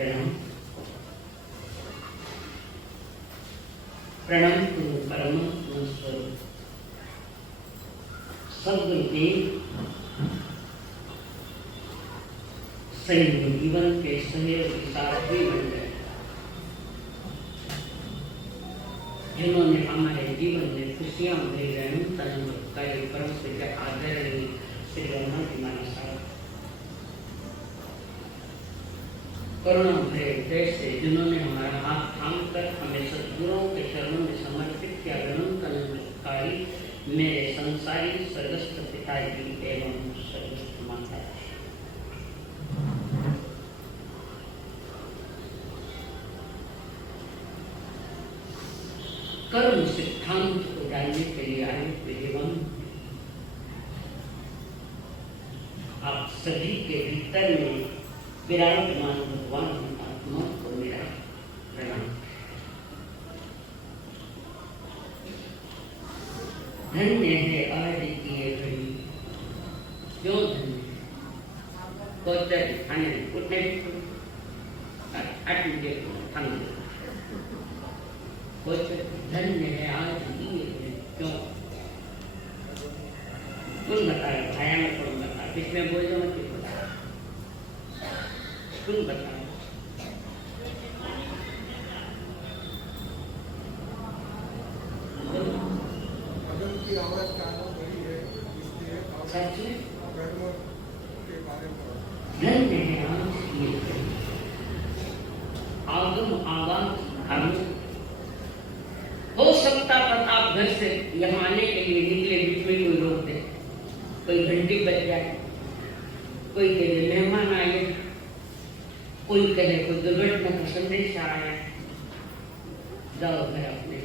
प्रणाम। प्रणाम गुरु परमात्मा स्वरूप सद्गुरुदेव सही जीवन के सहयोगी साथी बन गए, जिन्होंने हमारे जीवन में खुशियां भरी कार्य परम से आदरणीय श्री रमन कुमार साहब करुणा भरे हृदय से जिन्होंने हमारा हाथ थाम कर हमें सद्गुरुओं के चरणों में समर्पित किया, अनंतकारी मेरे संसारी स्वर्गस्थ पिताजी एवं स्वर्गस्थ माता, कर्म सिद्धांत को जानने के लिए आए एवं आप सभी के भीतर में विराजमान भगवान आत्मा को मेरा प्रणाम। धन्य है आज की ये घड़ी, क्यों धन्य? कोचर खाने उठने धन्य है आज की ये घड़ी, क्यों? कौन बताया? भाया में कौन बताया? किसमें बोल दो मत बताया, कौन बताया? की आवाज कानों बड़ी है, इसलिए सच में कर्म के बारे में धन्य है आज की ये घड़ी। आगम आवाज खाने हो सकता पर आप घर से यहाँ आने के लिए निकले, बीच में कोई रोक दे, कोई घंटी बज जाए, कोई कहे मेहमान आए, कोई कहे कोई दुर्घटना का संदेश आया, जाओ घर अपने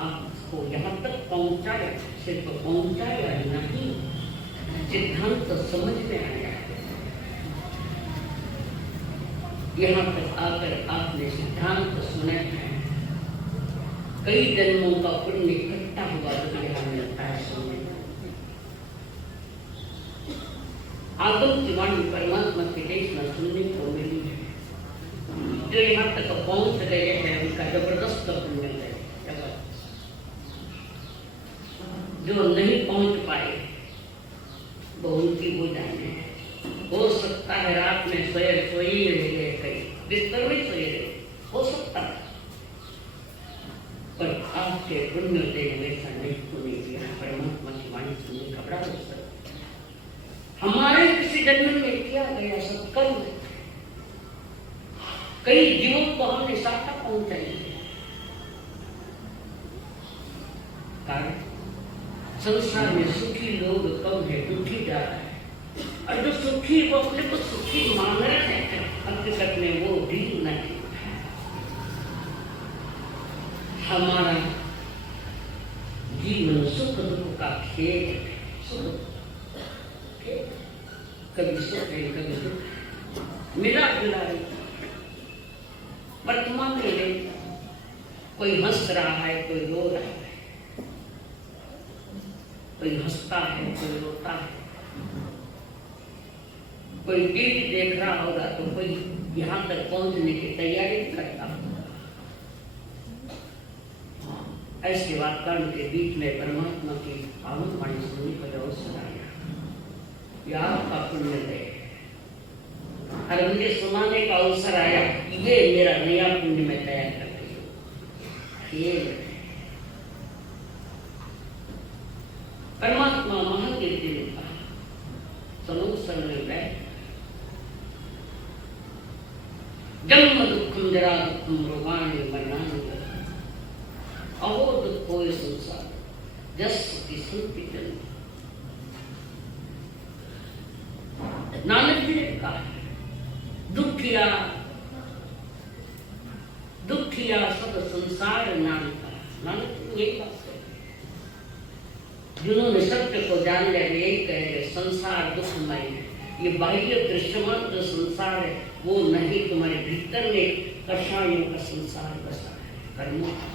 आपको यहाँ तक पहुँचाया, सिर्फ पहुँचाया नहीं, सिद्धांत तो समझ में आया। यहाँ तक आकर आपने सिद्धांत सुना है, कई जन्मों का पुण्य इकट्ठा हुआ तो यहाँ मिलता है सुनने। आदम की वाणी परमात्मा की देशना सुनने को मिली है, जो यहाँ तक पहुँच गए हैं उनका जबरदस्त पुण्य है। जो नहीं पहुँच पाए वो उनकी हो जाने, हो सकता है रात में सोए रह गए, कई बिस्तर में सोए रहे, हो सकता है, पर आपके पुण्य देव वैसा नहीं सुनी दिया। परमात्मा की वाणी सुनने का बड़ा अवसर हमारे किसी जन्म में किया गया सत्कर्म, कई जीवों को हमने सार्थक पहुंचाई है। कारण संसार में सुखी लोग कम है, दुखी जा रहा है, और जो सुखी वो अपने को सुखी मान रहे हैं, हकीकत में वो भी नहीं। हमारा जीवन सुख दुख का खेल है, कभी सुख है कभी दुख, मिला जुला है। वर्तमान में कोई हंस रहा है, कोई रो रहा है, कोई हंसता है, कोई रोता है, कोई टीवी देख रहा होगा तो कोई यहाँ तक पहुंचने की तैयारी करता होगा। ऐसे वातावरण के बीच में परमात्मा की पावन वाणी सुनने का अवसर आया, यह आपका पुण्य है। और मुझे सुनाने का अवसर आया, ये मेरा नया पुण्य में तैयार कर रही हूँ। परमात्मा महादेव जी ने कहा, संवत्सर में बैठ जन्म दुखम जरा दुखम रोगाणी मरणानि अहो दुखो ये संसार जस की सुनती जन्म। नानक जी ने कहा, दुखिया दुखिया सब संसार नाम का। नानक जी यही बात है, जिन्होंने सत्य को जान लिया यही कहे संसार दुखमय है। ये बाह्य दृश्यमान जो संसार है वो नहीं, तुम्हारे भीतर में कषायों का संसार बसा है, कर्मों का।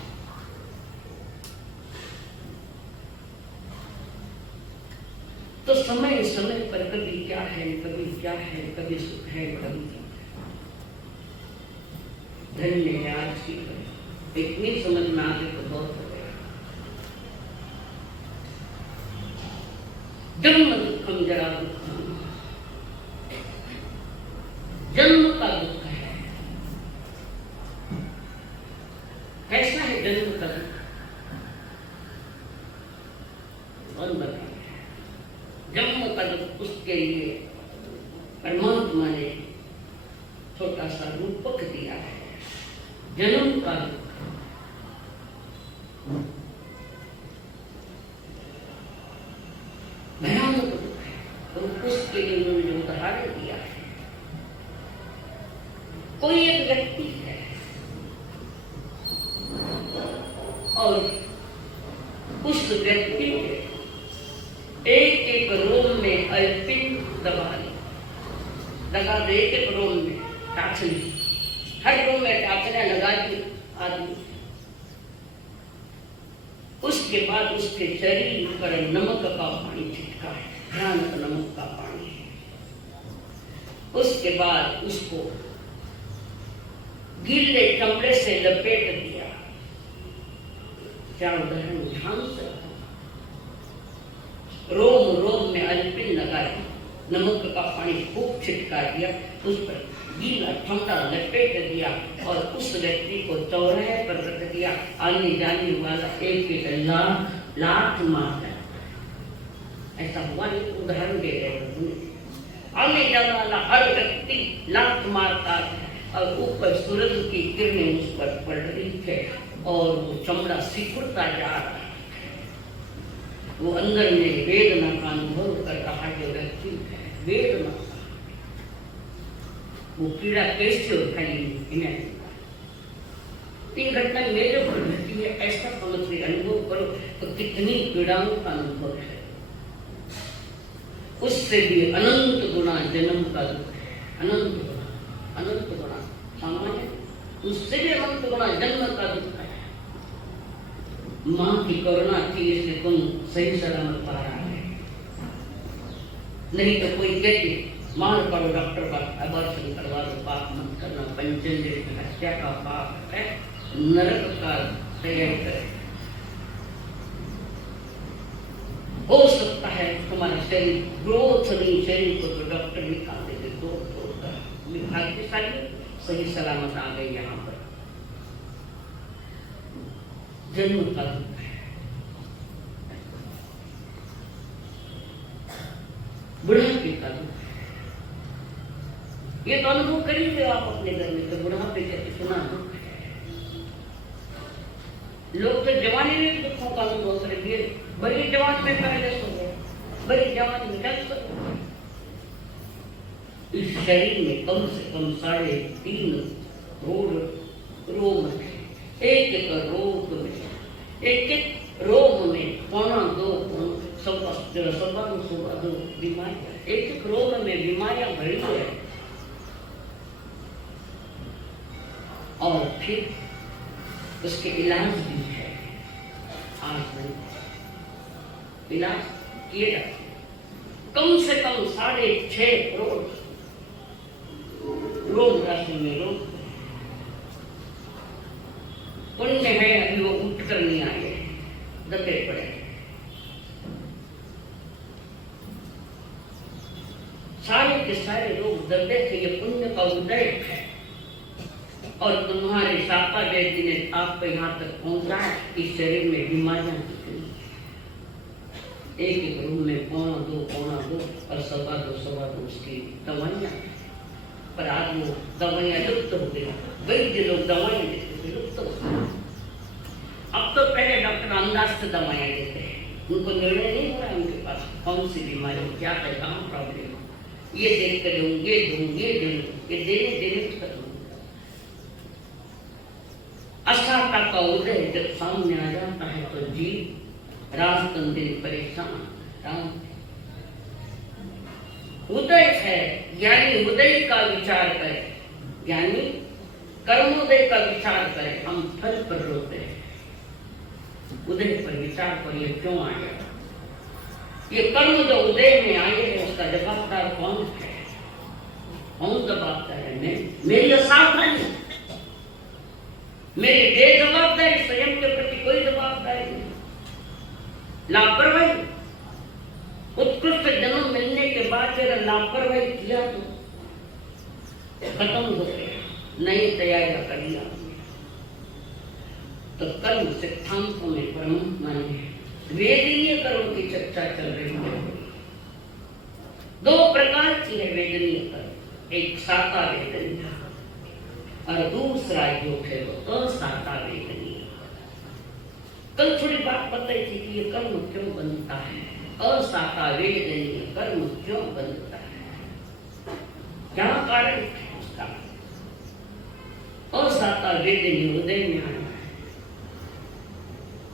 तो समय समय पर कभी क्या है, कभी क्या है, कभी सुख है, कभी क्या है। धन्य है आज की घड़ी। इतनी समझ में आगे तो बहुत हो गया। जन्म दुखम जरा दुखम, जन्म का दुख है। कैसा है जन्म का दुख? जन्म का दुख उसके लिए परमात्मा ने छोटा सा रूपक दिया है। जन्म का दुख भयानक दुख है, और उसके लिए उन्होंने उदाहरण दिया है। कोई एक व्यक्ति है और उस व्यक्ति के एक एक रोम में अल्पिन दबा दे, एक एक रोम में टाचनी, हर रोम में टाचना लगा दी आदमी। उसके बाद उसके शरीर पर नमक का पानी छिटका है, भयानक नमक का पानी है। उसके बाद उसको गीले कपड़े से लपेट दिया। क्या उदाहरण ध्यान से रखो। रोम रोम में अल्पिन लगाई, नमक का पानी खूब छिटका दिया, उस पर गीला ठंडा लपेट दिया और उस व्यक्ति को चौराहे पर रख दिया। आने जाने वाला एक एक लात मारता है। ऐसा हुआ नहीं, उदाहरण दे रहे हैं। आने जाने वाला हर व्यक्ति लात मारता है और ऊपर सूरज की किरणें उस पर पड़ रही है और वो चमड़ा सिकुड़ता जा रहा है। वो अंदर में वेदना का अनुभव कर रहा जो व्यक्ति है, वेदना का वो पीड़ा कैसे उठाएंगे। ये घटना मेरे ऊपर घटी है, ऐसा समझ के अनुभव करो तो कितनी पीड़ाओं का अनुभव है। उससे भी अनंत गुना जन्म का दुख है, अनंत गुना सामान्य, उससे भी अनंत गुना जन्म का दुख है। माँ की करुणा थी इसलिए तुम सही सलामत पा रहा है, नहीं तो कोई कहती मार पड़ो डॉक्टर का, अबॉर्शन करवा दो, पाप मत करना, पंचेंद्रिय हत्या का पाप है, नरक का तैयारी करे। हो सकता है तुम्हारा शरीर ग्रोथ नहीं, शरीर को तो डॉक्टर निकाल देते, दो भाग्यशाली सही सलामत आ गए यहाँ पर। जन्म का दुख है, बुढ़ापे का दुख है। ये तो अनुभव करेंगे आप अपने घर में, तो बुढ़ापे का इतना दुख है। लोग तो जवानी में दुखों का अनुभव करेंगे, बड़ी जवान में पहले सो गए, बड़ी जवान में जब सो गए। इस शरीर में कम से कम 3.5 करोड़ रोम है। एक एक रोग में, एक एक रोग में 1.25 बीमारियां, एक एक रोग में बीमारियां भरी है। और फिर उसके इलाज भी है। आज इलाज किए जाते हैं, कम से कम 6.5 करोड़ रोग राशि में रोग। पुण्य है अभी वो उठ कर नहीं आए, दबे पड़े। सारे के सारे लोग दबे थे, ये पुण्य का उदय है। और तुम्हारे शापा जयती ने आपको यहाँ तक पहुंचा है। इस शरीर में बीमारियां एक एक रूम में 1.25 और 2.25 उसकी दवाइयां, पर आज वो दवाइयां लुप्त हो गई। वैद्य लोग दवाइयां देते थे, लुप्त हो गई। अब तो पहले डॉक्टर अंदाज से दवाइयां देते हैं, उनको निर्णय नहीं हो रहा है उनके पास कौन सी बीमारी, क्या है, कहाँ प्रॉब्लम, ये देख कर ये देने खत्म। अशांता का उदय जब सामने आ जाता है तो जीव रात दिन परेशान। उदय है यानी उदय का विचार करें, यानी कर्मोदय का विचार करें। हम फल पर रोते हैं, उदय पर विचार करें, ये क्यों आया, ये कर्म जो उदय में आए हैं उसका जवाबदार कौन है, कौन जवाबदार है? मेरी असावधानी, मेरी बेजवाबदारी, स्वयं के प्रति कोई जवाबदारी नहीं, लापरवाही। उत्कृष्ट जन्म मिलने के बाद अगर लापरवाही किया तो खत्म हो गया, नई तैयारियां कर लिया। तो कर्म सिद्धांतों में परमात्मा ने वेदनीय कर्म की चर्चा चल रही है। दो प्रकार की है वेदनीय कर्म, एक साता वेदनीय और दूसरा जो है वो असाता वेदनीय। कल थोड़ी बात बताई थी कि ये कर्म क्यों बनता है, असाता वेदनीय कर्म क्यों बनता है, क्या कारण है उसका। असाता वेदनीय उदय में आया,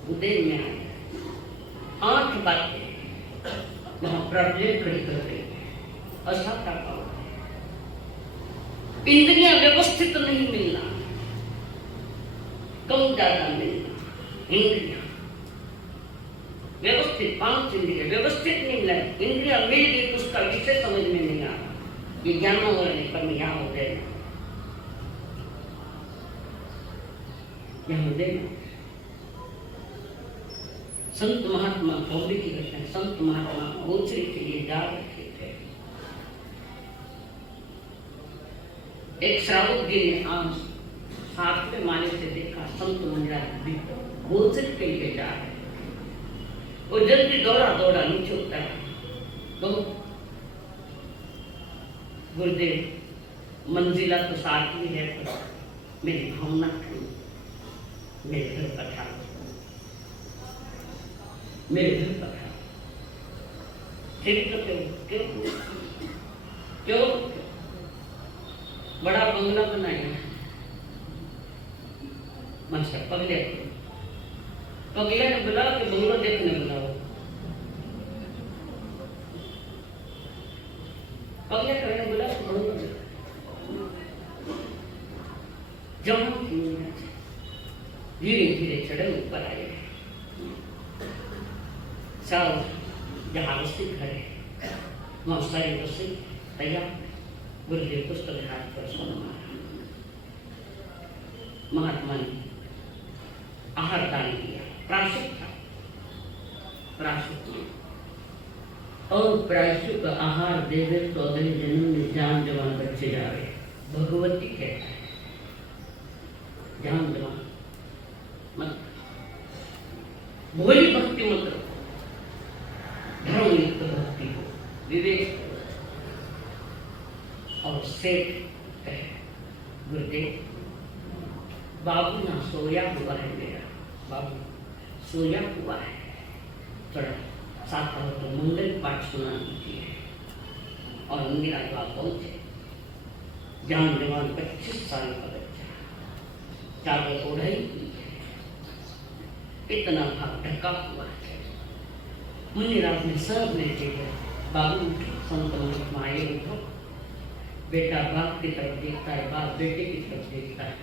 उदय में आया 8 बातें वहां प्रॉब्लम खड़ी कर रही है। असाता का इंद्रियां व्यवस्थित नहीं मिलना, कम ज्यादा मिलना, इंद्रियां व्यवस्थित, 5 इंद्रिया व्यवस्थित नहीं मिला, इंद्रिया मिल गई तो उसका विषय समझ में नहीं आ रहा, ये ज्ञानों वाले कम यहाँ हो गए, यहाँ हो गए। संत महात्मा कौड़ी की घटना, संत महात्मा गोचरी के लिए जा रहे थे। एक श्रावक जी ने आज 7वें माले से देखा संत महाराज गोचरी के लिए जा रहे, वो जल्दी दौड़ा दौड़ा नीचे उतरा, तो गुरुदेव मंजिला तो साथ ही है, तो मेरी भावना थी मेरे घर पठा, मेरे घर पठा। ठीक तो क्यों क्यों क्यों बड़ा बंगला बनाया मास्टर पगले ने बुला के बंगला देखने बुलाओ, पगले कहने बुला के बंगला जवान धीरे धीरे चढ़े ऊपर आए। सब जहाँ अवस्थित घर है वहाँ सारी रसोई तैयार, गुरुदेव पुस्तक हाथ पर सोना मारा, महात्मा ने आहार दान किया, प्रायश्चित था, प्रायश्चित और प्रायश्चित का आहार देवे तो अगले जन्म में जान जवान बच्चे जा रहे। भगवती कहता है जान जवान मत, भोली भक्ति मत रखो, धर्मयुक्त भक्ति हो, विवेक और सेठ कहे गुरुदेव बाबू ना सोया हुआ है, मेरा बाबू सोया हुआ है, थोड़ा साथ हो तो मंगल पाठ सुना दीजिए। और मेरा जवाब पहुंचे, जान जवान 25 साल का बच्चा, चादर ओढ़ाई हुई है, इतना भाग ढका हुआ है। मुनिराज ने सब ने देखा, बाबू उठो, संत महात्मा आए, उठो। बेटा बाप की तरफ देखता है, बाप बेटे की तरफ देखता है,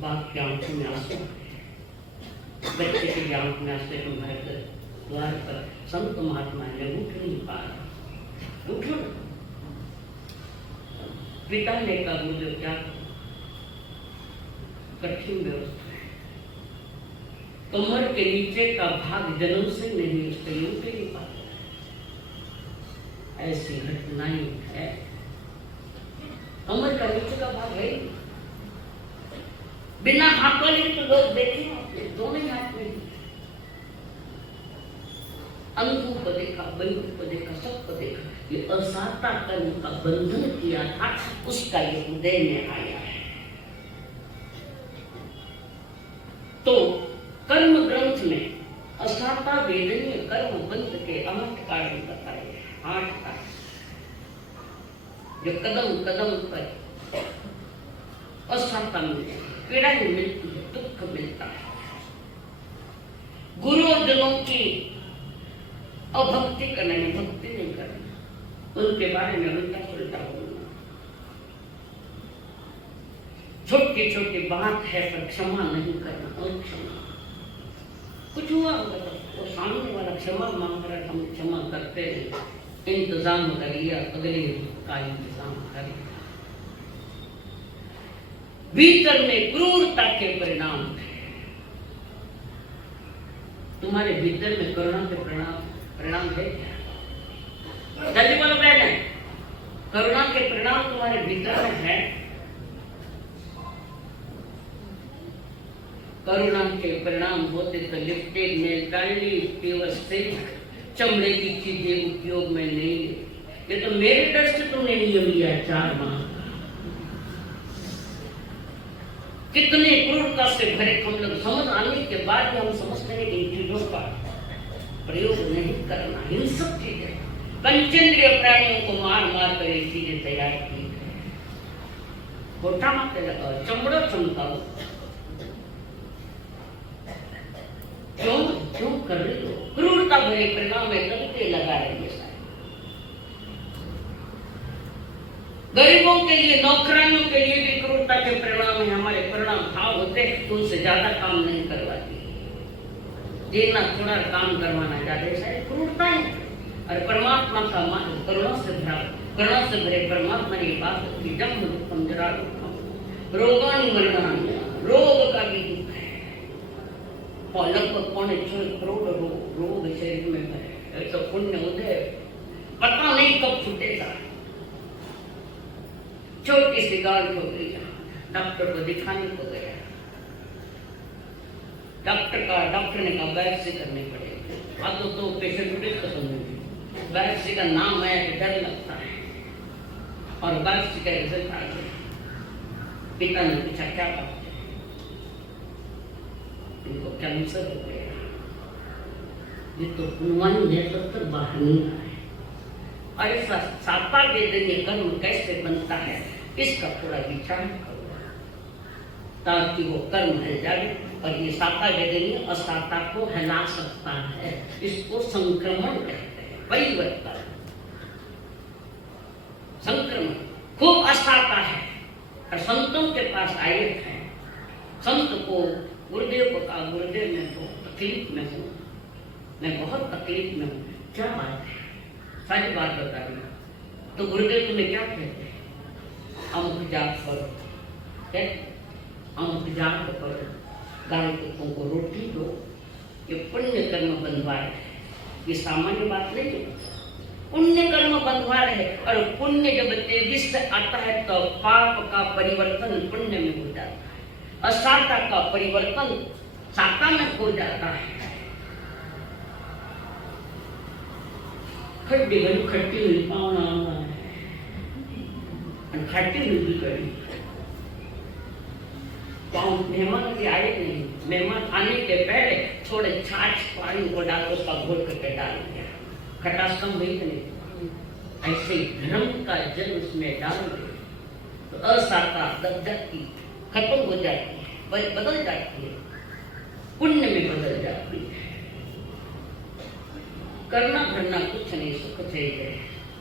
बाप की आंखों में आंसू, बच्चे की आंख में आंसू भरकर द्वार पर संत महात्मा ने उठ नहीं पा रहा, उठो। पिता ने कहा मुझे क्या कठिन व्यवस्था है, कमर के नीचे का भाग जन्म से नहीं, उसके लिए उठ नहीं पाता, ऐसी घटनाएं है। कमर का नीचे का भाग है, बिना हाथ वाले तो लोग देखे आपने, दोनों ही हाथ में, अंधों को देखा, बंधु को देखा, सबको देखा, ये असाता कर्म का बंधन किया था, उसका ये उदय में आया है। तो कर्म ग्रंथ में असाता वेदनीय कर्म बंध के 8 कारण बताए, 8 कारण जो कदम कदम पर असाता मिलता है, पीड़ा मिलती है, दुख मिलता है। गुरुजनों की अभक्ति करना है, भक्ति नहीं करना, उनके बारे में उल्टा सुलटा बोलना, छोटी छोटी बात है पर क्षमा नहीं करना, और क्षमा कुछ हुआ होगा तो वो सामने वाला क्षमा मांग रहा है, हम क्षमा करते हैं, इंतजाम कर लिया, अगले का इंतजाम कर लिया। भीतर में क्रूरता के परिणाम थे। तुम्हारे भीतर में करुणा के परिणाम है क्या? जल्दी बोलो बहने, करुणा के परिणाम तुम्हारे भीतर में है? करुणा के परिणाम होते तो लिपस्टिक में काली चमड़े की चीजें उपयोग में नहीं। ये तो मेरे डर से तुमने नियम लिया 4 माह। कितने क्रूरता से भरे हम लोग, समझ आने के बाद भी हम समझते हैं कि इन चीजों का प्रयोग नहीं करना। हिंसक चीजें, पंचेंद्रिय प्राणियों को मार मार कर ये चीजें तैयार की है। होठा मारते लगा, चमड़ा चमकाओ, क्यों कर रही हो? क्रूरता भरे परिणाम में लगते लगा रही है। गरीबों के लिए, नौकरानियों के लिए भी क्रूरता के परिणाम है। हमारे परिणाम भाव होते हैं तो उनसे ज्यादा काम नहीं करवाती, देना थोड़ा काम करवाना ज्यादा, सारी क्रूरता है। और परमात्मा का मान करुणा से भरे परमात्मा ने बात की, जब दुखम जरा रोगान मरणान्य, रोग का भी दुख है। और लगभग 6.25 करोड़ रोग शरीर में है। तो पुण्य उदय पता नहीं कब छूटेगा। छोटी सी गाल हो गई, डॉक्टर को दिखाने को गया, डॉक्टर ने कहा बायोप्सी करनी पड़ेगी। अब तो पेशेंट खत्म हो गई, बायोप्सी का नाम आया तो डर लगता है। और बायोप्सी का रिजल्ट आ गया। पिता ने पूछा क्या बात है? इनको कैंसर हो गया। ये तो अनुमान है तब बाहर नहीं आए। और ऐसा साता वेदनीय कर्म कैसे बनता है, इसका थोड़ा विचार करो ताकि वो कर्म है जाए। और ये साता वेदनीय असाता को हिला सकता है। इसको संक्रमण कहते हैं, परिवर्तन, संक्रमण। खूब असाता है और संतों के पास आए हैं। संत को गुरुदेव को कहा, गुरुदेव मैं बहुत तकलीफ में हूँ, मैं बहुत तकलीफ में हूँ, क्या बात है? सारी बात बता रही। तो गुरुदेव तुम्हें क्या कहते हैं? अमुक जाप करो, अमुक जाप करो, गाय कुत्तों को रोटी दो, ये पुण्य कर्म बंधवार है। ये सामान्य बात नहीं है, पुण्य कर्म बंधवार है। और पुण्य जब तेजी से आता है तो पाप का परिवर्तन पुण्य में हो जाता है, असाता का परिवर्तन साता में हो जाता है। खट्टी बड़ी खट्टी हुई पावना खट्टी हुई भी करी। मेहमान भी आए नहीं, मेहमान आने के पहले थोड़े छाछ पानी को डाल उसका घोल करके डाल दिया, खटास कम हुई नहीं। ऐसे धर्म का जल उसमें डाल दे तो असाता दग्धती खत्म हो जाती है, बदल जाती है, पुण्य में बदल जाती है। करना धरना कुछ नहीं, सुख चाहिए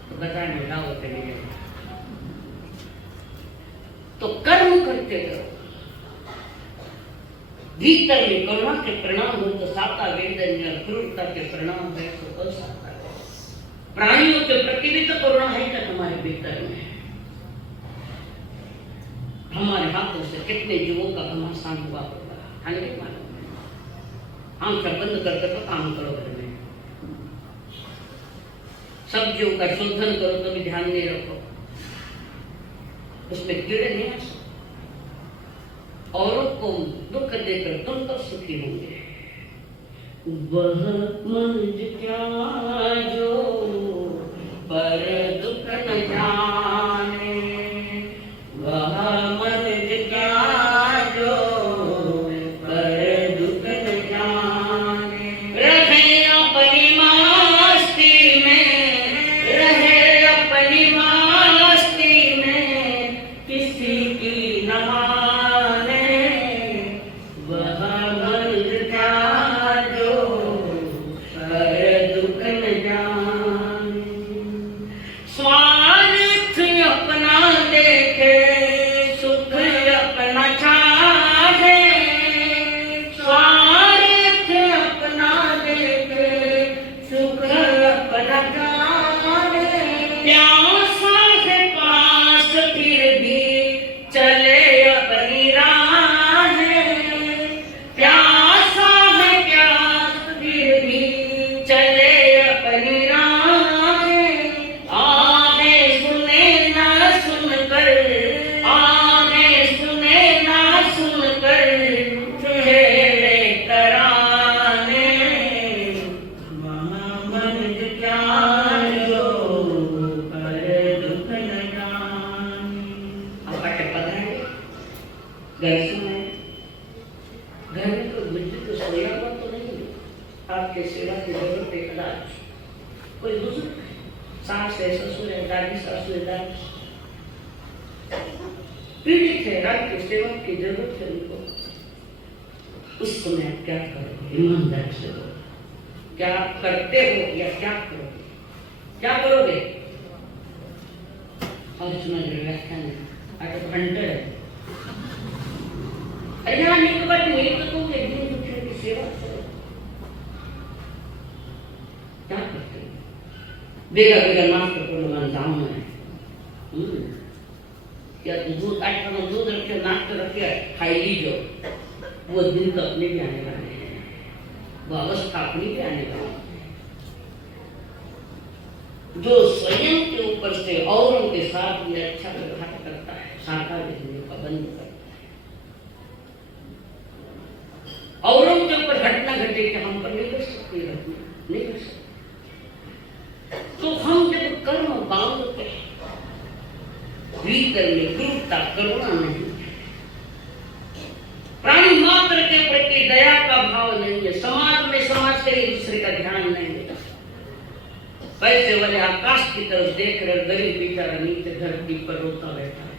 तो बताए में लाओ चले। तो कर्म करते रहो, भीतर में करुणा के परिणाम हो तो साता वेदन और क्रूरता के परिणाम है तो असाता है। प्राणियों के प्रति भी तो करुणा है क्या तुम्हारे भीतर में? हमारे हाथों से कितने जीवों का घमासान हुआ होगा, हमें नहीं मालूम। आंखें बंद करके तो काम करो घर में, सब्जियों का शोधन करो तो भी ध्यान नहीं रखो, उसमें कीड़े नहीं आ सकते। औरों को दुख देकर तुम तो सुखी होंगे। वह मर्ज क्या जो पर दुख न जाने, वह मर्ज क्या जो पर दुख न जाने। रहे अपनी मस्ती में, रहे अपनी मस्ती में, किसी की न माने। वह मर्ज क्या जो पर दुख न जाने। स्वार्थ घर सुनाए, घर में तो बुद्धि तो सोया हुआ तो नहीं है, आपके सेवा की जरूरत है। कदाच कोई बुजुर्ग सास है, ससुर है, दादी सासू है, दादी पीड़ित है, रात के सेवक की जरूरत है उनको, उस समय आप क्या करोगे? ईमानदारी से बोलो, क्या आप करते हो या क्या करोगे? क्या करोगे? और सुना व्याख्यान घंटे अरे यहाँ निकट नहीं तो तुम एक दिन दूसरे की सेवा करो, क्या करते हो? बेगा बेगा नाश्ता को लगान जाऊँ मैं या दूध आटा में दूध रखे, नाश्ता रखे, खाई लीजो, वो दिन तो अपने भी आने वाले हैं, वो अवस्था अपनी भी आने वाली है। जो स्वयं के ऊपर से औरों के साथ ये अच्छा व्यवहार करता है, साकार देखने का बंद करता है, औरों के ऊपर घटना घटे कि हम पर नहीं कर सकते, नहीं कर सकते। तो हम जब कर्म बांधते हैं, भीतर में क्रूरता करुणा नहीं, प्राणी मात्र के प्रति दया का भाव नहीं है, समाज में समाज के एक दूसरे का ध्यान नहीं देता, पैसे वाले आकाश की तरफ देख रहे, गरीब बेचारा नीचे धरती पर रोता बैठा है।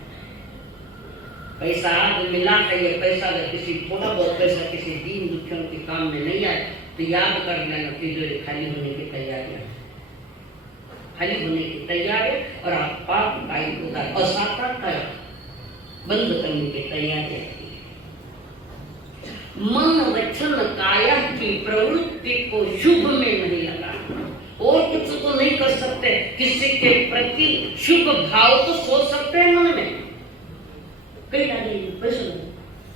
पैसा आज मिला है, ये पैसा अगर किसी थोड़ा बहुत पैसा किसी दीन दुखियों के काम में नहीं आए तो याद कर लेना तिजोरी खाली होने की तैयारी है, खाली होने की तैयारी, और आप पाप का असाता कर बंद करने की तैयारी है। मन वचन काया की प्रवृत्ति को शुभ में नहीं लगाना, और कुछ तो नहीं कर सकते, किसी के प्रति शुभ भाव तो सोच सकते हैं मन में, कई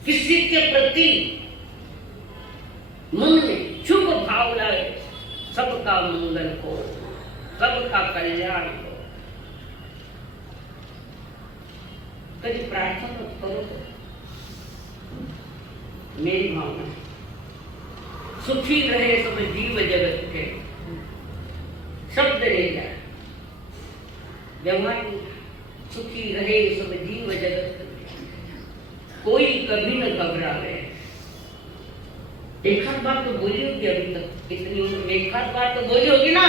किसी के प्रति मन में शुभ भाव लाए, सबका मंगल हो, सबका कल्याण हो, कभी प्रार्थना करो। मेरी भावना सुखी रहे सब जीव जगत के, शब्द नहीं जाए व्यवहार, सुखी रहे सब जीव जगत के, कोई कभी न घबरावे। एक आध बात तो बोली होगी अभी तक, इतनी उम्र में एक आध बात तो बोली होगी ना,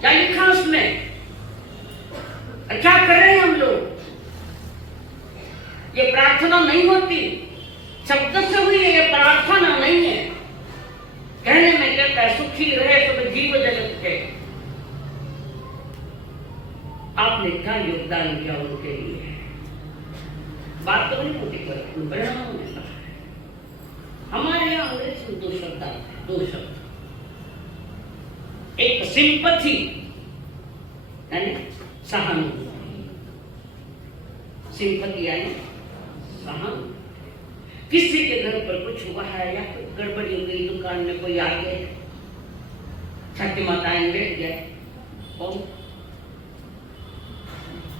क्या लिखा उसमें, क्या कर रहे हैं हम लोग? ये प्रार्थना नहीं होती, शब्द से हुई है, ये प्रार्थना नहीं है। कहने में कहता है सुखी रहे सब जीव जगत के, आपने क्या योगदान किया उनके लिए? बात तो नहीं होती, परिणाम होता है। हमारे यहाँ अंग्रेज में दो शब्द आते हैं, दो शब्द, एक सिंपथी यानी सहानुभूति, सिंपथी यानी सहानुभूति। किसी के घर पर कुछ हुआ है या कोई गड़बड़ी हो गई, दुकान में कोई आ गए, छठी माताएं बैठ गए, और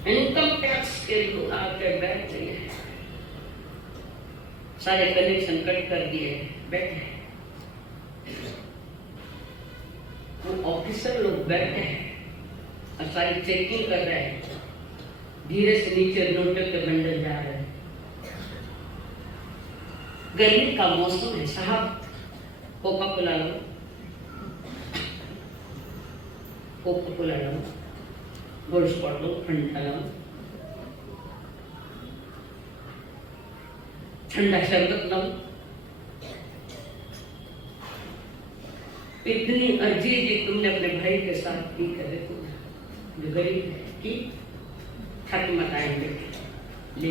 इनकम टैक्स के लोग आकर बैठ गए, सारे कनेक्शन कट कर दिए, बैठे, वो ऑफिसर लोग बैठे हैं और सारी चेकिंग कर रहे हैं, धीरे से नीचे नोटों के बंडल जा रहे हैं। गर्मी का मौसम है, साहब कोका कोला लो, कोका कोला लो, गोल्ड स्पॉट लो, ठंडा लो, ठंडा शरबत लो। इतनी अर्जी जी तुमने अपने भाई के साथ की करे, जो गरीब है की छठ मताएंगे, ले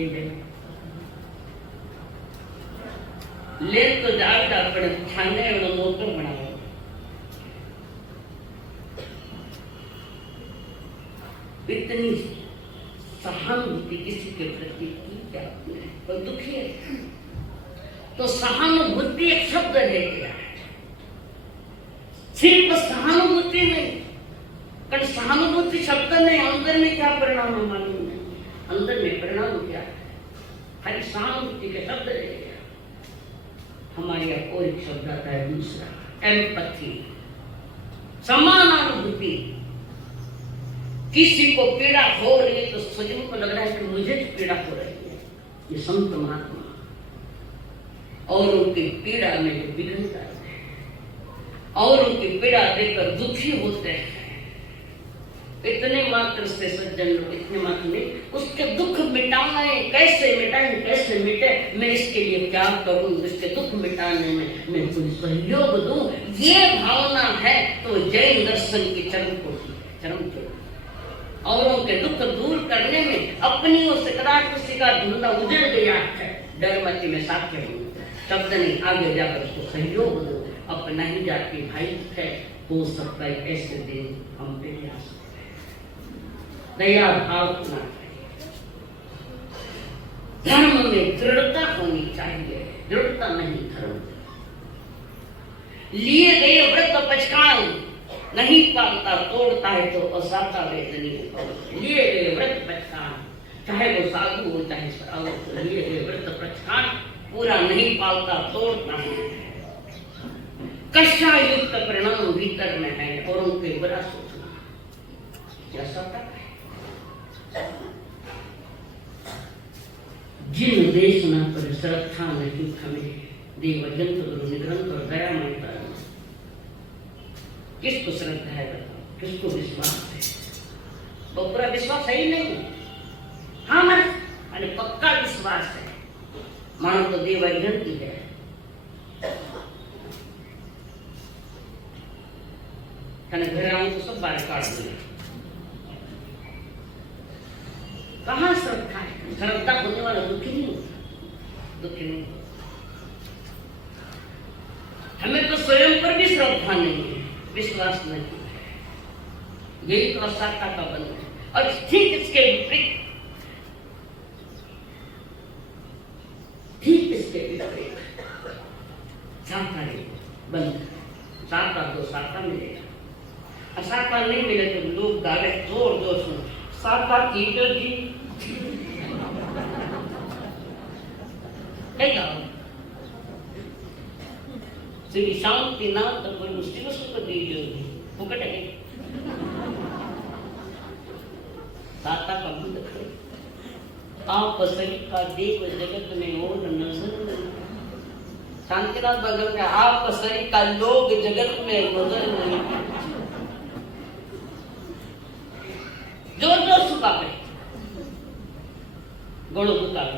ले तो जाता पड़े छाने और नोटो बनाओ। इतनी सहानुभूति किसी के प्रति की क्या आपने? कोई दुखी है तो सहानुभूति एक शब्द रह गया है, सिर्फ सहानुभूति नहीं, पर सहानुभूति शब्द नहीं, अंदर में क्या परिणाम है मालूम नहीं, अंदर में परिणाम क्या है, खाली सहानुभूति के शब्द रह गया। हमारे यहाँ और एक शब्द आता है दूसरा, एम्पैथी, समानानुभूति। किसी को पीड़ा हो रही है तो स्वयं को लग रहा है कि मुझे पीड़ा हो रही है, ये संत महात्मा औरों की पीड़ा में जो विघ्न करते हैं, औरों की पीड़ा देकर दुखी होते हैं, इतने मात्र से सज्जन लोग, इतने मात्र नहीं, उसके दुख मिटाए, कैसे मिटाए, कैसे मिटे, मैं इसके लिए क्या करूं, इसके दुख मिटाने में मैं कोई सहयोग दूं, ये भावना है तो जैन दर्शन की चरम कोटि है, चरम चोटी। औरों के दुख दूर करने में अपनी और सकराट किसी का धुंधा उजड़ गया है, डरमती में साक्ष्य हूं, शब्द नहीं, आगे जाकर उसको सहयोग दो, अपना ही जाति भाई है, हो सकता है ऐसे दिन हम पे आ सकते, दया भाव होना चाहिए, धर्म में दृढ़ता होनी चाहिए, दृढ़ता नहीं धर्म। लिए गए व्रत पचकान नहीं पालता, तोड़ता है तो असाता वेदनी। लिए गए व्रत पचकान, चाहे वो साधु हो चाहे श्रावक, लिए गए व्रत पचकान पूरा नहीं पालता, तोड़ता है। कष्टा युक्त परिणाम भीतर में है और उनके बुरा सोचना, जैसा तक जिन देश न पर श्रद्धा नहीं हमें, देवजंत गुरु निग्रंथ और दया मानता है। किसको श्रद्धा है बताओ, किसको विश्वास है? वो पूरा विश्वास है ही नहीं, हाँ मैंने पक्का विश्वास है, मानो तो देवजंत ही है। घर आऊं तो सब बार काट दिया, कहाँ श्रद्धा है? श्रद्धा होने वाला दुखी नहीं होता, दुखी नहीं होता। हमें तो स्वयं पर भी श्रद्धा नहीं है, विश्वास नहीं है, यही तो असाता का बंध है। और ठीक इसके विपरीत, ठीक इसके विपरीत साता बंध, साता तो साता मिलेगा, असाता नहीं मिले तो लोग गाले जोर जोर सुन, साता कीजिए जी श्री शांति नाथ बोलो शिव सुख दीजिए, फुकट है साता का बंद करो। आप सही का देव जगत में और नजर नहीं, शांतिनाथ भगत का आप सही का लोग जगत में नजर नहीं। जोर जोर सुखा पे गोड़ो दुकान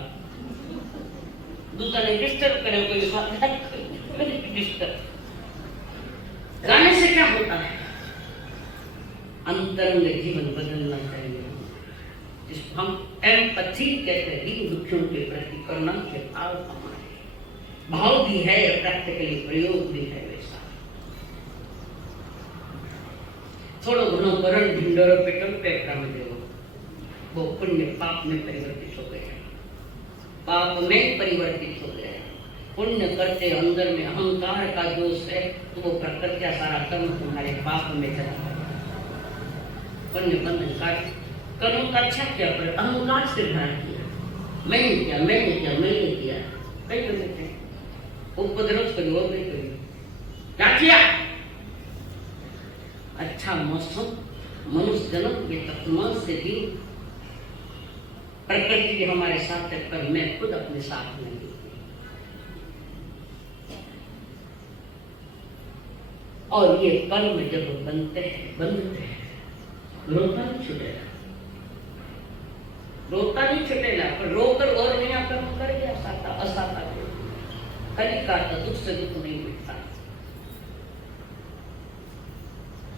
दूसरा ने डिस्टर्ब करे, कोई डिस्टर्ब। गाने से क्या होता है? अंतरंग जीवन बदलना चाहिए, जिसको हम एम्पैथी कहते हैं, दीन दुखियों के प्रति करुणा के भाव हमारे भाव भी है, प्रैक्टिकली प्रयोग भी है वैसा। थोड़ा घणो करण ढिंडोरो पेटल पेटा में देवो, वो पुण्य पाप में परिवर्तित हो गया, पाप में परिवर्तित हो गया। पुण्य करते अंदर में अहंकार का दोष है तो वो प्रकृति का सारा कर्म तुम्हारे पाप में चला गया। पुण्य बंधन काट, कर्म का अच्छा किया पर अहंकार से भरा किया, मैंने किया, मैंने किया, मैंने किया, कई कर देते हैं, उपद्रव करो और नहीं करो, क्या किया? अच्छा मौसम मनुष्य जन्म ये तत्मान से दी, प्रकृति भी हमारे साथ है पर मैं खुद अपने साथ नहीं। और ये कर्म जब बनते हैं रोता नहीं छुटेगा, रोता नहीं छुटेगा, पर रोकर और नया कर्म कर गया साता असाता को कलिका का दुख से दुख नहीं मिटता।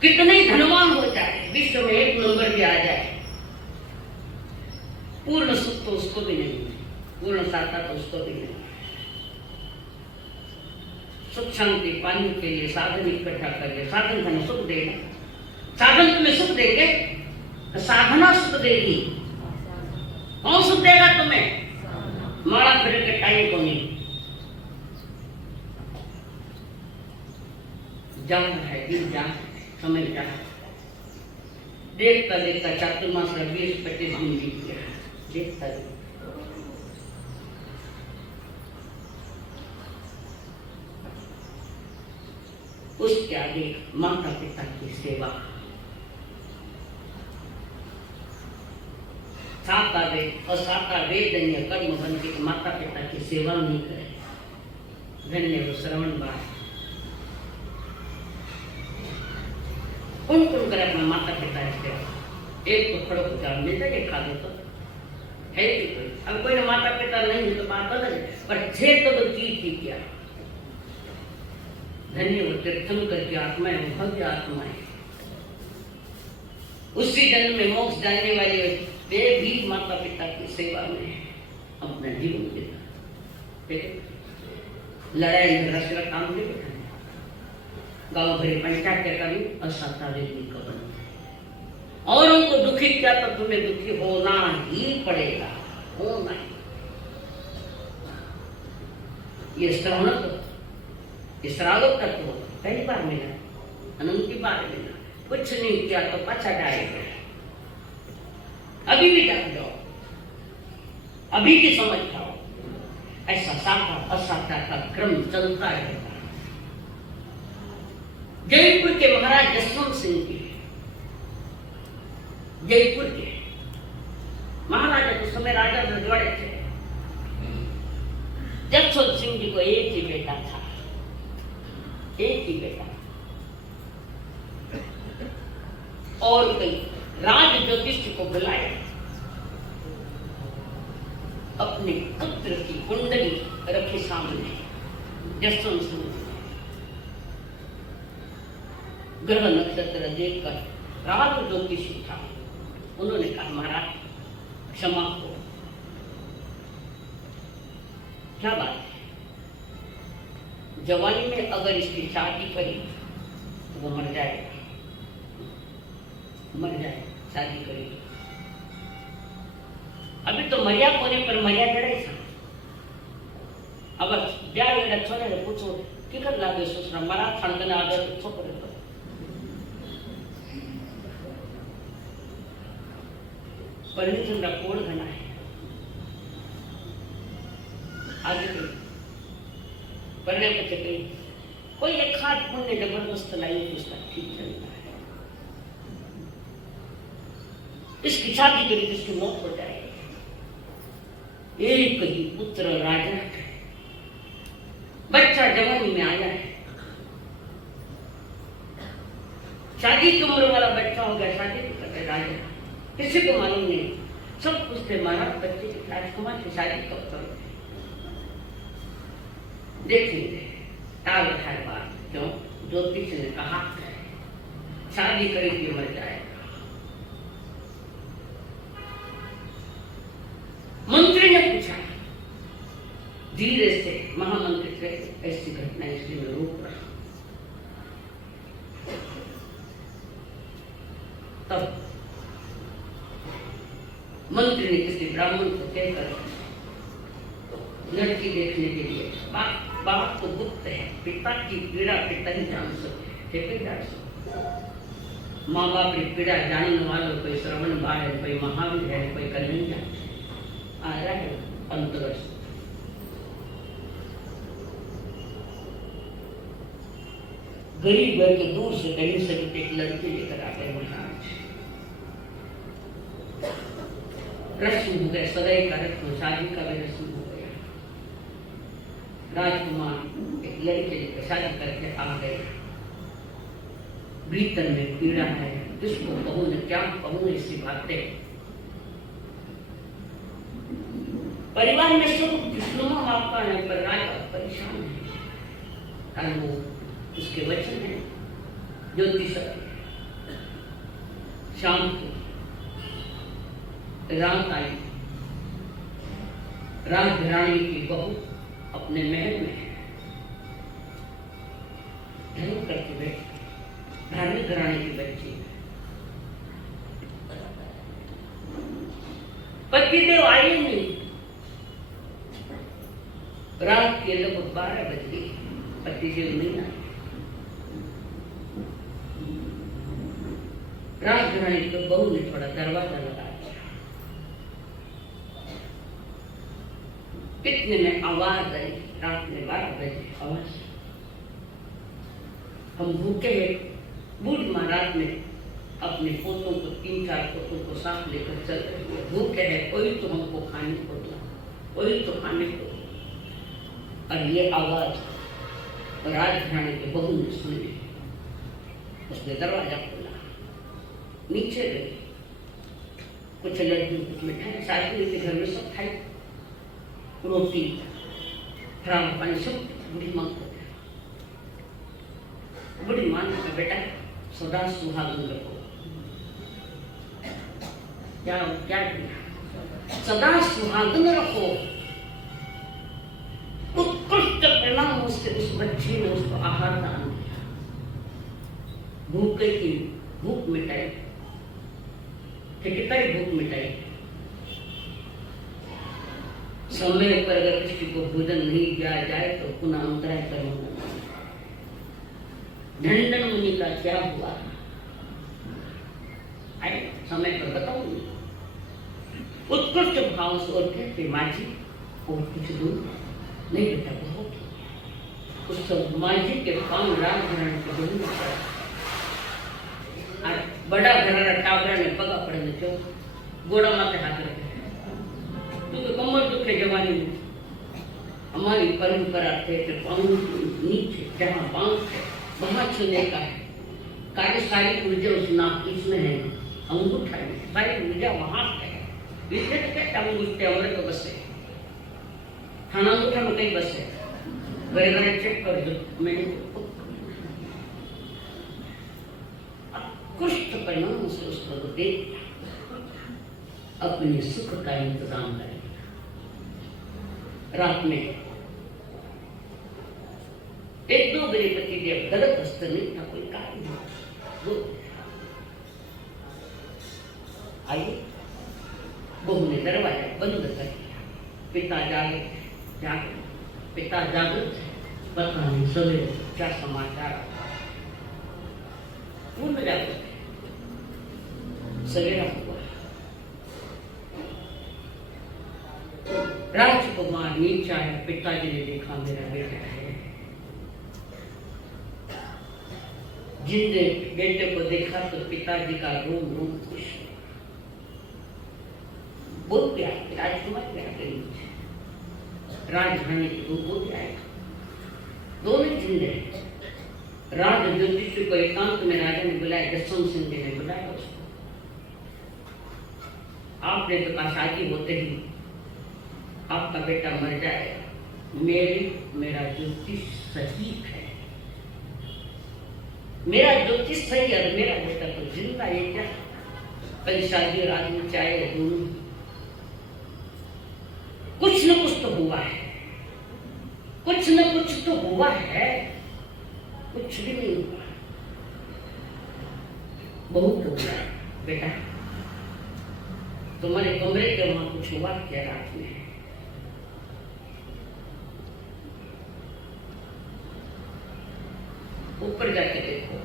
कितने धनवान हो जाए, विश्व में एक नंबर भी आ जाए, पूर्ण सुख तो उसको भी नहीं, पूर्ण साता तो उसको भी नहीं। सुख शांति पाने के लिए साधन इकट्ठा करिए, साधन तुम्हें सुख देगा, साधन तुम्हें सुख देंगे, साधना सुख देगी। कौन सुख देगा तुम्हें? माला फिर के टाइम को नहीं, जान है दिन जान समय जा, देखता देखता चातुर्मास 20-25 दिन बीत गया, देखता देखता उसके आगे माता पिता की सेवा, साता वेद असाता वेदनीय कर्म बन के माता पिता की सेवा नहीं करे, धन्य हो श्रवण बाल। कौन कौन करे अपना माता पिता इसके एक तो खड़ो को जान मिलता है खा दो तो है कि कोई अब कोई ना माता पिता नहीं है तो बात अलग है पर छे तो कीर्ति क्या धन्य हो तीर्थंकर की आत्माएं भव्य आत्माएं उसी जन्म में मोक्ष जाने वाली वे भी माता पिता की सेवा में अपना जीवन देता ठीक है लड़ाई झगड़ा काम नहीं बैठा गाँव भरे पंचायत करी असाता लेने का बन और उनको दुखी किया तो तुम्हें दुखी होना ही पड़ेगा होना ही ये श्रवण तो श्रावक का तो पहली बार मिला अनंत बार मिला कुछ नहीं किया तो पाछा जाएगा अभी भी जाग जाओ अभी की समझ खाओ ऐसा साथा असाथा का क्रम चलता रहेगा। जयपुर के महाराज जसवंत सिंह जी जयपुर के महाराजा उस समय राजा रजवाड़े थे। जसवंत सिंह जी को एक ही बेटा था एक ही बेटा और कई राज ज्योतिष को बुलाया अपने पुत्र की कुंडली रखी सामने जसवंत सिंह ग्रह नक्षत्र देखकर राज ज्योतिष था उन्होंने कहा महाराज क्षमा को क्या बात है जवानी में अगर इसकी शादी करी तो वो मर जाएगा शादी करेगी अभी तो मरिया कोने पर मरिया जड़े था अब ब्याह वेड़ा छोड़े ने पूछो कि कर लागे ससुरा मरा खंडना आदर तो करे तो परिचंद्र कोड़ घना है आगे पढ़ने बच्चे कोई एक हाथ पुण्य जबरदस्त लाई तो उसका ठीक चलता है इसकी शादी करी तो इसकी मौत हो जाएगी एक ही पुत्र राजा बच्चा जवानी में आया है शादी की उम्र वाला बच्चा हो गया शादी भी करते राजा किसी को मालूम नहीं सब पूछते महाराज बच्चे की राजकुमार की शादी कब करोगे देखेंगे टाल है बात क्यों ज्योतिष ने कहा शादी करेगी मर जाएगा मंत्री ने पूछा धीरे से महामंत्री से ऐसी घटना इसलिए मैं रोक रहा तब मंत्री ने किसी ब्राह्मण को कहकर लड़की देखने के लिए बाप तो गुप्त है पिता की पीड़ा पिता ही जान सकते माँ बाप की पीड़ा जानने वालों कोई श्रवण बाल है कोई महावीर है कोई कन्हैया आ रहा है अंतरस गरीब घर के दूर से कहीं से एक लड़की लेकर आ गए महाराज रस्म हो गए सगाई का रस्म शादी का भी रस्म हो गया राजकुमार एक लड़के लेकर शादी करके आ गए भीतर में पीड़ा है किसको कहूँ न क्या कहूँ ऐसी बातें परिवार में सब खुशनुमा आपका है पर राजा परेशान है कारण वो उसके वचन है ज्योतिष शाम को रात आई राजघरानी की बहू अपने महल में धर्म करके बैठी धार्मिक घराने की बच्ची पतिदेव आए नहीं रात के लगभग 12 बज गई पतिदेव नहीं आए राजघरानी की बहू ने थोड़ा दरवाजा लगाया कितने में आवाज आई रात में 12 बजे आवाज हम भूखे हैं बूढ़ी माँ रात में अपने पोतों को 3-4 पोतों को साथ लेकर चल रही है भूखे है कोई तो हमको खाने को दो कोई तो खाने को और ये आवाज और राजघराने के बहू ने सुनी। उसने दरवाजा खोला, नीचे गई, कुछ लड्डू कुछ मिठाई, सासू के घर में सब खाई, रोटी फ्राम पानी सब बूढ़ी माँ को दिया। बूढ़ी माँ ने कहा बेटा सदा सुहागन रखो। क्या क्या सदा सुहागन रखो। उत्कृष्ट परिणाम उससे उस बच्ची ने उसको आहार दान दिया, भूखे की भूख मिटाई, कितनी भूख मिटाई। समय पर अगर किसी को भोजन नहीं दिया जाए तो पुनः अंतराय कर्म। ढंडन मुनि का क्या हुआ आए समय पर बताऊंगी। उत्कृष्ट भाव से और कहते माँ जी और कुछ दूर नहीं बेटा बहुत। उस सब माँ जी के पांव राजघराने के दूर बड़ा घराना टाबरा ने पगा पड़ने क्यों गोड़ा माथे हाथ रखे क्योंकि कमर दुखे जवानी में। हमारी परंपरा थे कि पांव नीचे जहाँ पांव थे वहां छूने का है। कार्य सारी ऊर्जा उस नाक इसमें है, अंगूठा में सारी ऊर्जा वहां है। इसलिए तो कहते अंगूठे अमृत तो बसे खाना अंगूठा में कहीं बसे घरे घरे चेक कर दो। मैंने उत्कृष्ट परिणाम से उसको देख अपने सुख का इंतजाम करें। रात में एक दो मेरे पति देव गलत अस्त्र नहीं था, कोई कारण नहीं। आइए बहू ने दरवाजा बंद कर दिया। पिता जागृत पिता जागृत पता नहीं सवेरे क्या समाचार। पूर्ण जागृत सवेरा हुआ। राजकुमार नीचे आया, पिताजी ने देखा मेरा बेटा है। जिनने बेटे को देखा तो पिताजी का रोम रोम खुश। बोल गया राजकुमार क्या करेंगे, राजधानी को बोल जाएगा। दोनों जिंदे राज ज्योतिष को एकांत में राजा ने बुलाया, जसवंत सिंह जी ने बुलाया उसको। आपने तो कहा शादी होते ही आपका बेटा मर जाएगा। मेरा ज्योतिष सही है, मेरा ज्योतिष सही है, मेरा बेटा तो जिंदा है। क्या कल शादी और आदमी चाहे दोनों कुछ न कुछ तो हुआ है, कुछ न कुछ तो हुआ है, कुछ भी नहीं हुआ। बहुत हो गया बेटा, तुम्हारे कमरे के वहां कुछ हुआ क्या रात में? ऊपर जाके देखो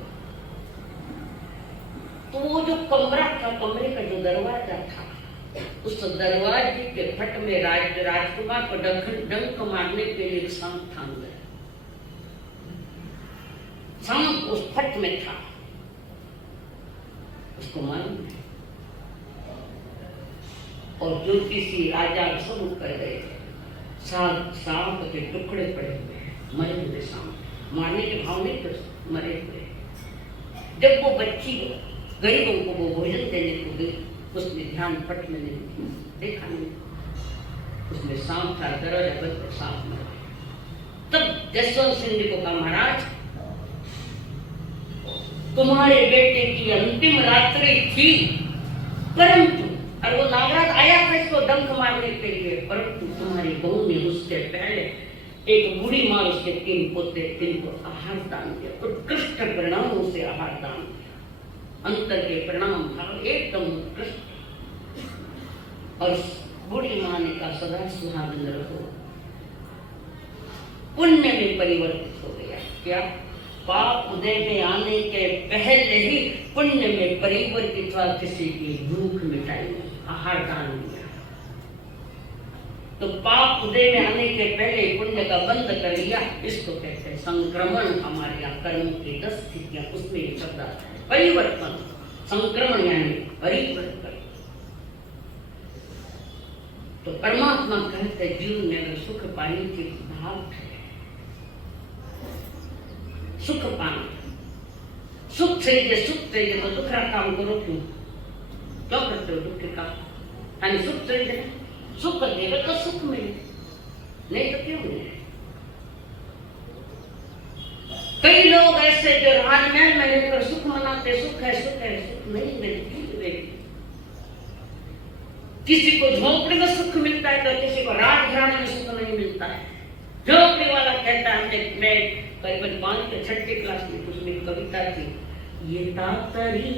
तो वो जो कमरा था, कमरे का जो दरवाजा था, उस दरवाजे के फट में राजकुमार को डंक मारने के लिए सांप थाम गया। सांप उस फट में था, उसको मालूम है। और ज्योतिषी राजा सब कर गए। सांप के टुकड़े पड़े हुए, मरे हुए सांप, मारने के भाव नहीं तो मरे हुए। जब वो बच्ची गरीबों को वो भोजन देने को गई, उसने ध्यान पट में नहीं देखा, नहीं उसमें सांप था, दरवाजा बंद पर सांप मर गया। तब जसवंत सिंह जी को कहा महाराज तुम्हारे बेटे की अंतिम रात्रि थी, परंतु और वो नागराज आया था इसको डंक मारने के लिए, परंतु तुम्हारी बहू ने उससे पहले एक बूढ़ी माँ उसके 3 पोते 3 को आहार दान दिया। उत्कृष्ट परिणामों से आहार दान दिया, अंतर के परिणाम था एकदम उत्कृष्ट। और बूढ़ी माँ ने कहा सदा सुहागन रहो। पुण्य में परिवर्तित हो गया। क्या पाप उदय में आने के पहले ही पुण्य में परिवर्तित हुआ। किसी की भूख मिटाई, आहार दान दिया। तो पाप उदय में आने के पहले पुण्य का बंद कर लिया, इसको कहते हैं संक्रमण। हमारे यहाँ कर्म की 10 स्थितियां, उसमें एक शब्द आता है परिवर्तन। संक्रमण यानी परिवर्तन। तो परमात्मा कहते जीवन में अगर सुख पाने की भाव है सुख पाना। सुख चाहिए तो दूसरा काम करो क्यों करते हो दुख का? सुख चाहिए, सुख देवे तो सुख मिले, नहीं तो क्यों मिले? कई लोग ऐसे जो राजमहल में रहकर सुख मनाते, सुख है सुख नहीं मिलती। किसी को झोपड़ी में सुख मिलता है तो किसी को राजघराने में सुख नहीं मिलता है। झोपड़ी वाला कहता है, मैं करीबन 5 या 6 क्लास में कुछ मेरी कविता थी, ये तातरी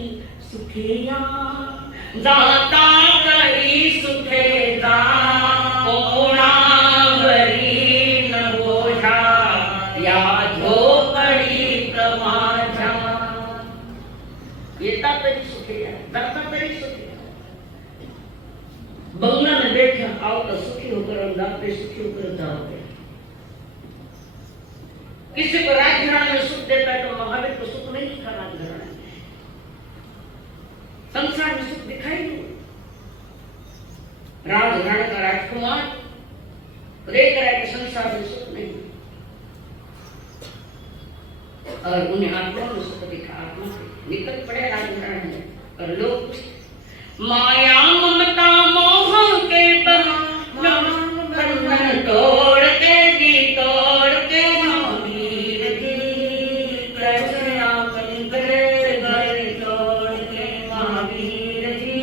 सुखेया दाता करी सुखेदा कोणावरी न बोझा या झोपड़ी प्रमाझा। ये तातरी सुखेया, दाता करी सुखेया। बंगला में बैठे आओ तो सुखी होकर हम दाते सुखी होकर जाओगे। किसी को राजघराने में सुख देता है तो महावीर को सुख नहीं दिखा राजघराने में, संसार में सुख दिखाई नहीं। राजघराने का राजकुमार देख रहा है कि संसार में सुख नहीं, और उन्हें आत्मा में सुख दिखा। आत्मा से निकल पड़े राजघराने में, और लोग माया ममता मोह के बंधन तोड़ के जी तोड़ के महावीर जी कैसे आपन गले घर तोड़ के महावीर जी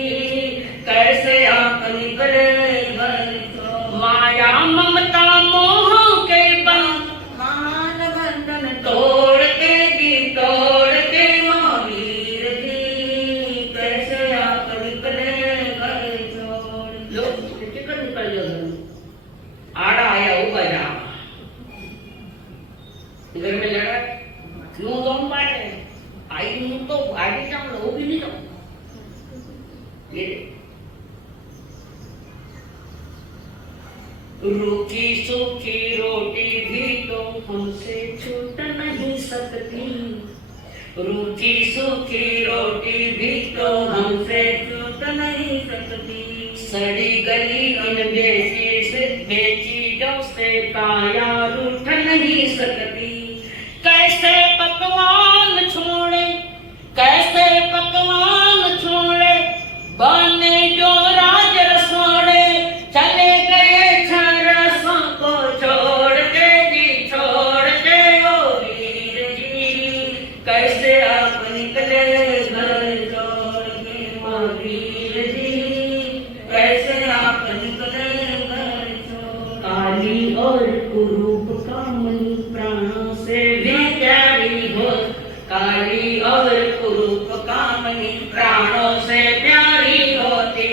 कैसे आपन गले घर तोड़। माया ममता मोह के बंधन तोड़ के जी तोड़ के महावीर जी कैसे आपन गले घर तोड़। लोग टिकट निकल जाओ, आड़ा आया ऊपर जा, घर में लड़ा यूं दोनों बाटे आई यूं तो आगे जाऊं वो भी नहीं जाऊं। ये रूखी सूखी रोटी भी तो हमसे छूट नहीं सकती, रूखी सूखी रोटी भी तो हमसे छूट नहीं सकती। सड़ी गली इन बेचीजों से काया रूठ नहीं सकती। कैसे पकवान छोड़े कैसे पकवान छोड़े बने जो राज रसोड़े चले गए रसों को छोड़ के जी छोड़ के ओ वीर जी कैसे आप निकले घर छोड़ के ओ वीर जी कैसे आप निकले घर छोड़। काली और कुरूप कामनी प्राणों से भी प्यारी हो, काली और कुरूप कामनी प्राणों से प्यारी होती।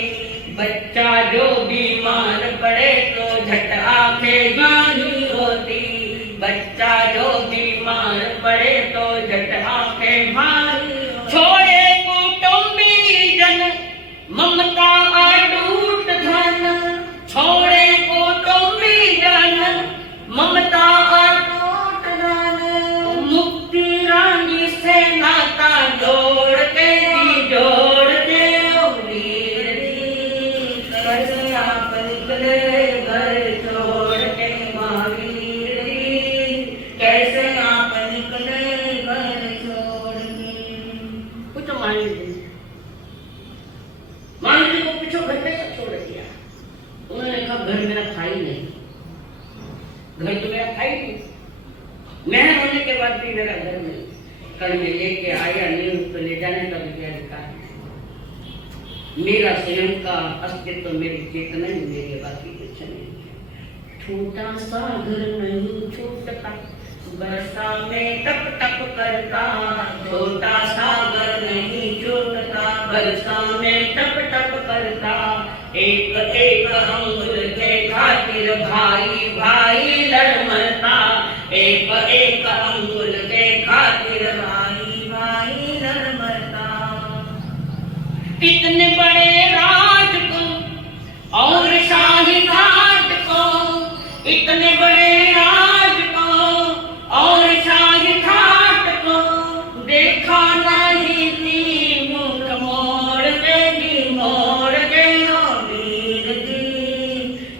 बच्चा जो बीमार पड़े तो झट आंखें गानी होती, बच्चा जो बीमार पड़े तो झट आंखें भारी। छोड़े कुटुंबी जन ममता अटूट धन, छोड़े कुटुंबी जन ममता अटूट धन। मुक्ति रानी से नाता जोड़ के जी जोड़ के ओ वीर जी कैसे आप निकले घर छोड़ के महावीर जी कैसे आप निकले घर छोड़ के। कुछ मान लीजिए को पीछे घर पे सब छोड़ दिया। उन्होंने कहा घर मेरा था ही नहीं, घर तो मेरा था ही नहीं, मैं होने के बाद भी मेरा घर नहीं। कल में लेके आया नींव तो ले जाने का विचार था। मेरा स्वयं का अस्तित्व मेरी चेतना ही मेरे बाकी कुछ नहीं। छोटा सा घर नहीं छूटता बरसा में टप टप करता, छोटा सा घर नहीं छूटता बरसा में टप टप करता। एक एक अंगुल के खातिर भाई भाई लड़ मरता, एक एक अंगुल के खातिर भाई भाई लड़ मरता। इतने बड़े राज को और शाही घाट को, इतने बड़े राज को और शाही घाट को देखा नहीं थी मुख मोड़ के जी मोड़ के ओ वीर जी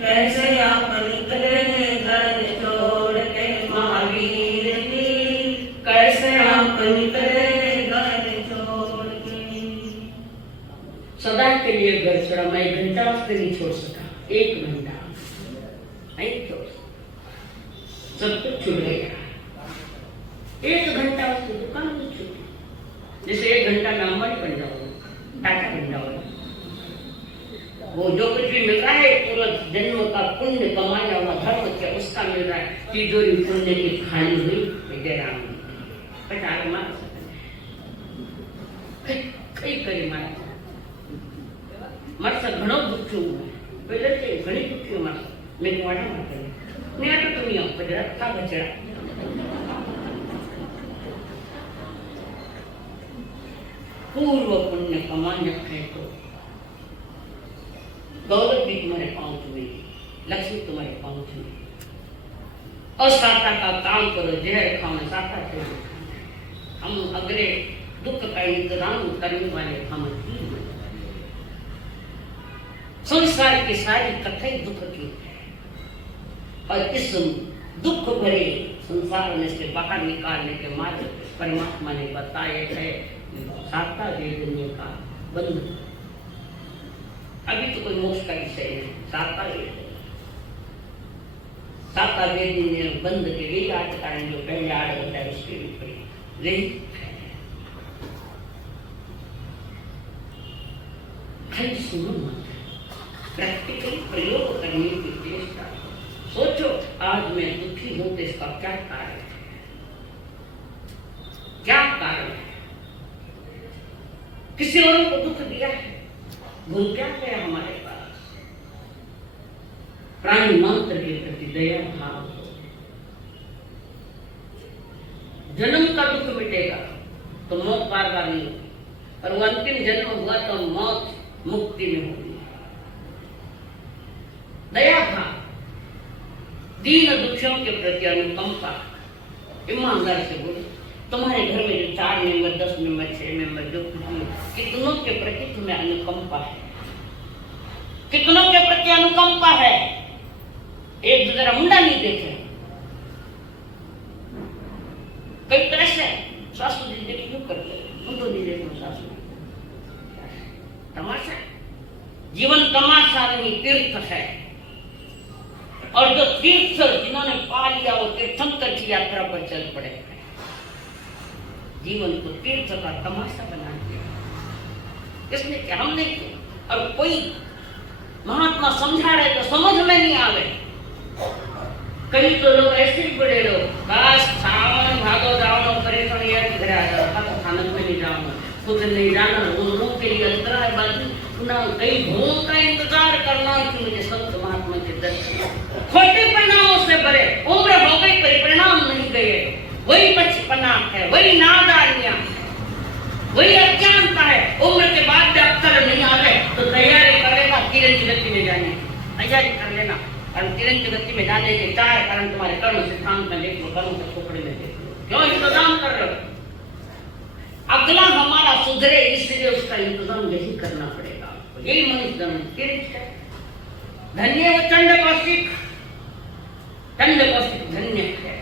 कैसे आप निकले घर छोड़ के महावीर जी कैसे और मैं 1 घंटा वास्ते नहीं छोड़ सका, 1 घंटा नहीं छोड़, सब कुछ छूट गया। 1 घंटा वास्ते दुकान नहीं छूटी। जैसे 1 घंटा में अंबानी बन जाओगे, टाटा बन जाओगे, वो जो कुछ भी मिल रहा है पूरा जन्म का पुण्य कमाया हुआ धर्म से उसका मिल रहा है। तिजोरी पुण्य की खाली हुई विजय राम पचार मार कई करे मार घणो दुखी हूँ पहले से घनी दुखी हूँ मैं वाड़ा मारते नहीं आता दुनिया बजरा था बजरा पूर्व पुण्य कमाने रखे तो दौलत भी तुम्हारे पाँव छुएगी, लक्ष्मी तुम्हारे पाँव छुएगी। और साता का काम करो, जहर खाओ साता से हम अगले दुख का इंतजाम करने वाले हम ही। संसार की सारी कथा ही दुख की है और इस दुख भरे संसार में से बाहर निकालने के मार्ग परमात्मा ने बताए है साता वेदनीय का बंध। अभी तो कोई मोक्ष का विषय नहीं, साता वेदनीय बंध के लिए आज कारण जो पहले आड़ होता है उसके ऊपर यही खाली सुनो मत, प्रैक्टिकली प्रयोग करने की चेष्टा। सोचो आज मैं दुखी हूं तो इसका क्या कारण है, क्या कारण है? किसी और को दुख दिया है, गुण क्या है हमारे पास? प्राणी मात्र के प्रति दया भाव हो। जन्म का दुख मिटेगा तो मौत बार बार नहीं होगी, और वो अंतिम जन्म हुआ तो मौत मुक्ति में होगी। दया भाव, दीन दुखियों के प्रति अनुकंपा, ईमानदार से बोलो। तुम्हारे घर में जो 4 मेंबर 10 मेंबर 6 मेंबर जो कितनों के प्रति तुम्हें अनुकंपा है, कितनों के प्रति अनुकंपा है? एक जरा मुंडा नहीं देखे कई तरह से सासू जी देखिए क्यों करते मुंडो नहीं देखे सासू तमाशा। जीवन तमाशा नहीं तीर्थ है, और जो तीर्थ जिन्होंने पा लिया वो तीर्थंकर की यात्रा पर चल पड़े। जीवन को तीर्थ का तमाशा बना दिया किसने क्या? हमने किया। और कोई महात्मा समझा रहे तो समझ में नहीं आ गए। कई तो लोग ऐसे ही बड़े लोग बस सावन भागो जाओ परेशान यार घर आ जाओ तो खाना में नहीं जाऊंगा खुद नहीं जाना लोगों के लिए अंतरा है बाकी ना कई भूम का इंतजार करना कि मुझे संत महात्मा के दर्शन। खोटे परिणामों से भरे उम्र हो गई परिणाम नहीं गए, वही बचपना है, वही नादानियां, वही अज्ञानता है। उम्र के बाद जब अक्सर नहीं आ गए तो तैयारी कर लेना किरण की गति में जाने की, तैयारी कर लेना। कारण किरण की गति में जाने के 4 कारण तुम्हारे कर्म सिद्धांत में देख लो, कर्म के खोपड़े में देख लो, क्यों इंतजाम कर लो। अगला हमारा सुधरे इसलिए उसका इंतजाम यही करना पड़ेगा, यही मनुष्य जन्म तीर्थ है। धन्य वो चंड कौशिक, चंड कौशिक धन्य है।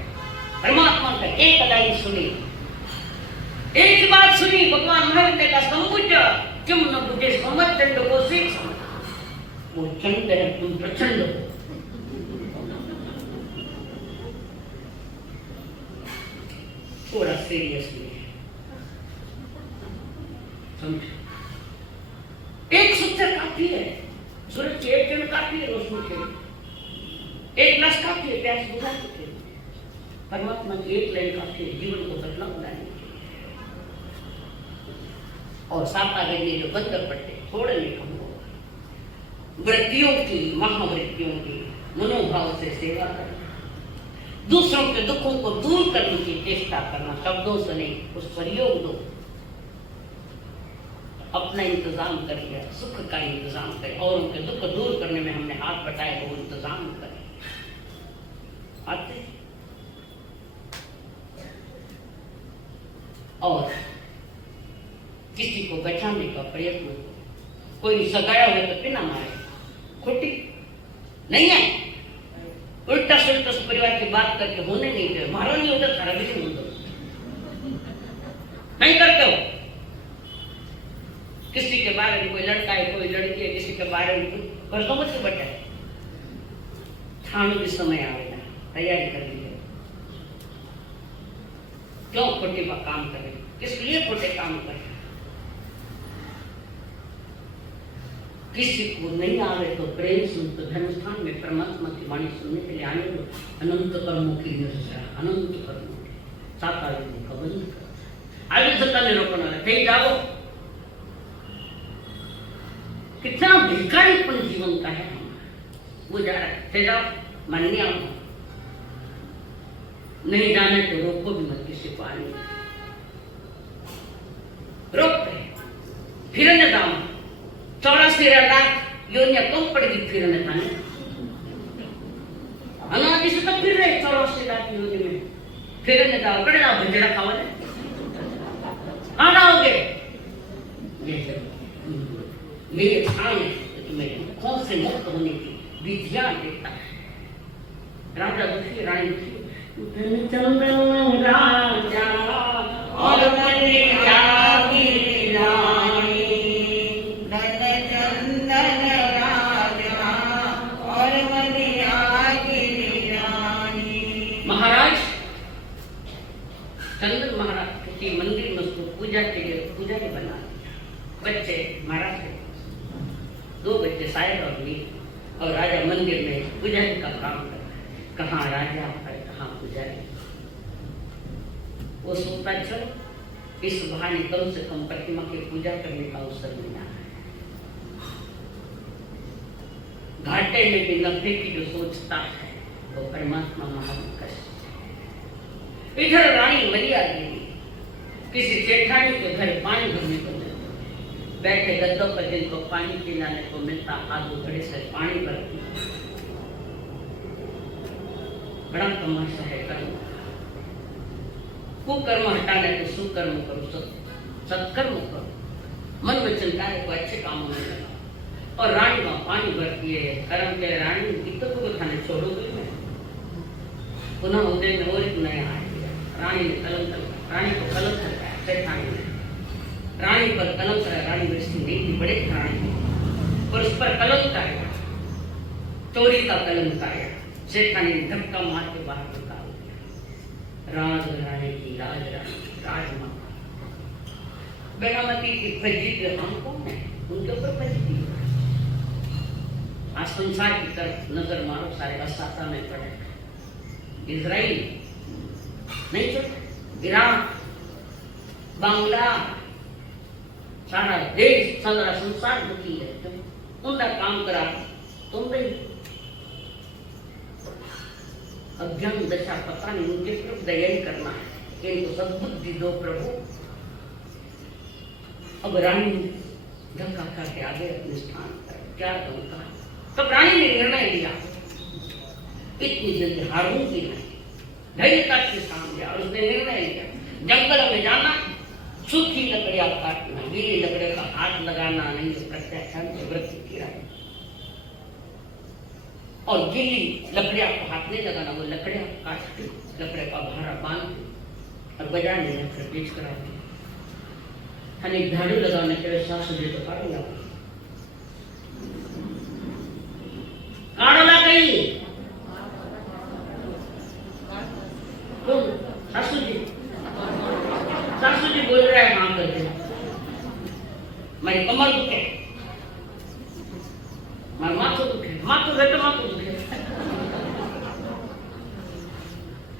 परमात्मा का एक लाइन सुनी, एक बात सुनी भगवान महावीर का संबुझ क्यों न बुझे समझ चंड कौशिक। वो चंड है तुम प्रचंड हो। थोड़ा सीरियसली समझो, एक सूत्र काफी है, सूरज की एक किरण काफी है रोशनी के लिए, एक ग्लास काफी है प्यास बुझाने के लिए। परमात्मा की एक लाइन काफी है जीवन को बदला बनाने के लिए। और साता वेदी जो बंद कर पड़ते थोड़े नहीं कम होगा। वृत्तियों की महावृत्तियों की मनोभाव से सेवा करना, दूसरों के दुखों को दूर करने की चेष्टा करना, शब्दों से नहीं उस पर योग दो। अपना इंतजाम करिए, सुख का इंतजाम करें, औरों के दुख दूर करने में हमने हाथ बटाए वो इंतजाम करें। आते और किसी को बचाने का प्रयत्न करो। कोई सगाया हुआ तो पिना मारे, खोटी नहीं है, उल्टा सुल्टा परिवार की बात करके होने नहीं दे। मारो नहीं होता खराब ही नहीं होता, नहीं करते हो। किसी के बारे में कोई लड़का है कोई लड़की है, किसी के उसके बारे में कुछ कर दो मुझे बटे थाणु भी समय आवेगा तैयारी कर लीजिए क्यों खोटे का काम करें किस लिए खोटे काम करें किसी को नहीं आवे तो प्रेम सुन तो धर्मस्थान में परमात्मा की वाणी सुनने के लिए आने लो अनंत कर्मों की निर्जरा अनंत कर्मों की साकार का बंद कर आगे सत्ता निरूपण थे जाओ कितना भिखारीपन जीवन का है वो जा रहा है थे जाओ माननी आओ नहीं जाने तो रोको भी मत किसी को आने रोकते फिर न जाओ 84 लाख योनिया कम पड़ेगी फिर न जाने अनादि से तक फिर रहे 84 लाख योनि में फिर न जाओ कड़े जाओ भंजरा खावा कहाँ जाओगे ये स्थान है तुम्हें कौन से मुक्त होने की विधियां देता है राजा दुखी रानी दुखी चंदन राजा और महाराज चंद्र महाराज किसी मंदिर में उसको पूजा के लिए पुजारी बना बच्चे महाराज थे 2 बच्चे साहेब और मीर और राजा मंदिर में पुजारी का काम कर कहाँ राजा है कहाँ पुजारी वो सोचता चल इस बहाने कम से कम प्रतिमा की पूजा करने का अवसर मिला है घाटे में भी नफे की जो सोचता है वो परमात्मा महाविकश इधर रानी मरिया देवी किसी जेठानी के घर पानी भरने को बैठे गद्दों पर जिनको पानी पिलाने को मिलता आलू बड़े से पानी भरती बड़ा तमाशा है कर्म कुकर्म हटाने को सुकर्म करो सत्कर्म करो मन वचन कार्य को अच्छे कामों में लगा और रानी वहां पानी भरती है कर्म के रानी कितने को खाने छोड़ोगे मैं पुनः उदय में और एक नया आया रानी ने कलम रानी को कलम लगाया सेठानी ने रानी पर कलम कराया रानी वृष्टि नहीं थी बड़े रानी और उस पर कलम कराया चोरी का कलम कराया सेठानी ने धक्का मार के बाहर निकाल दिया राज रानी की राज रानी राजमाता बेनामती की फजीद हम कौन है उनके ऊपर फजीदी आज संसार की तरफ नजर मारो सारे असाता में पड़े इजराइल नहीं तो इराक बांग्ला सारा देश सारा संसार दुखी है तुम उनका काम करा तुम भी अज्ञान दशा पता नहीं उनके तरफ दया ही करना है इनको सद्बुद्धि दो प्रभु अब रानी धक्का खा के आगे अपने स्थान पर क्या कहूँ तब रानी ने निर्णय लिया इतनी जल्दी हारूंगी नहीं धैर्यता के सामने और उसने निर्णय लिया जंगल में जाना सूखी लकड़ियां काटना गीली लकड़ियों का हाथ लगाना नहीं प्रत्याख्यान से वृत्ति किया और गीली लकड़ियां को हाथ नहीं लगाना वो लकड़ियां काट के लकड़े का भारा बांध के और बाजार में जाकर बेच कर आती हने झाड़ू लगाने के लिए सास दे तो काढ़ो लगा काढ़ो ला गई सासू जी बोल रहा है काम करके मेरी कमर दुखे मेरा माथो दुखे माथो दुखे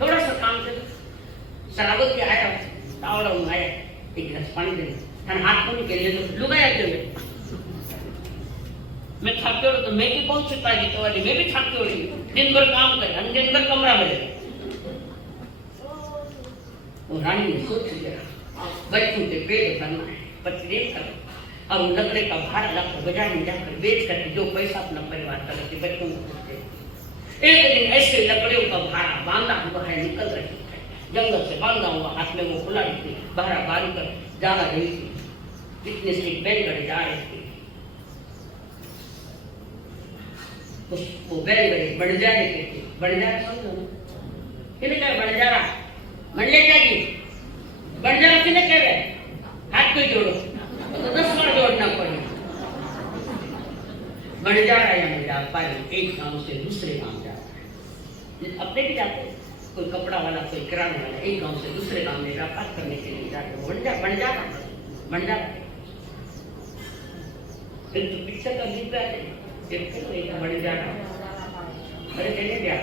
थोड़ा सा काम कर शराबत के आया तावड़ा आया एक गिलास पानी दे थाने हाथ को निकल ले तो लुगाया के मैं थके तो मैं भी कौन सी पाजी तो वाली मैं भी थकी हो रही दिन भर काम करे हम दिन भर कमरा में रहे वो रानी ने सोच लिया बच्चों के पेट भरना है पति कर और लकड़े का भाड़ा लाकर बाजार में जाकर बेच करके जो पैसा अपना परिवार का लेके बच्चों को देते एक दिन ऐसे लकड़ियों का भाड़ा बांधा हुआ है निकल रही है जंगल से बांधा हुआ हाथ में वो खुला रही भाड़ा बांध कर जा रही थी इतने से बैलगाड़ी जा रही थी उसको बैलगाड़ी बंजारे कहते बंजारा समझो किन्हें क्या बंजारा मंडले क्या जी बंजारा किन्हें कह रहे हाथ को जोड़ो तो 10 बार जोड़ना पड़े बंजारा या व्यापारी एक गांव से दूसरे गांव जाता है, अपने भी जाते हैं, कोई कपड़ा वाला कोई किराना वाला एक गांव से दूसरे गांव में व्यापार करने के लिए जाते हैं, बंजारा फिर तो पिक्चर का गीत गाते बंजारा। अरे चलिए क्या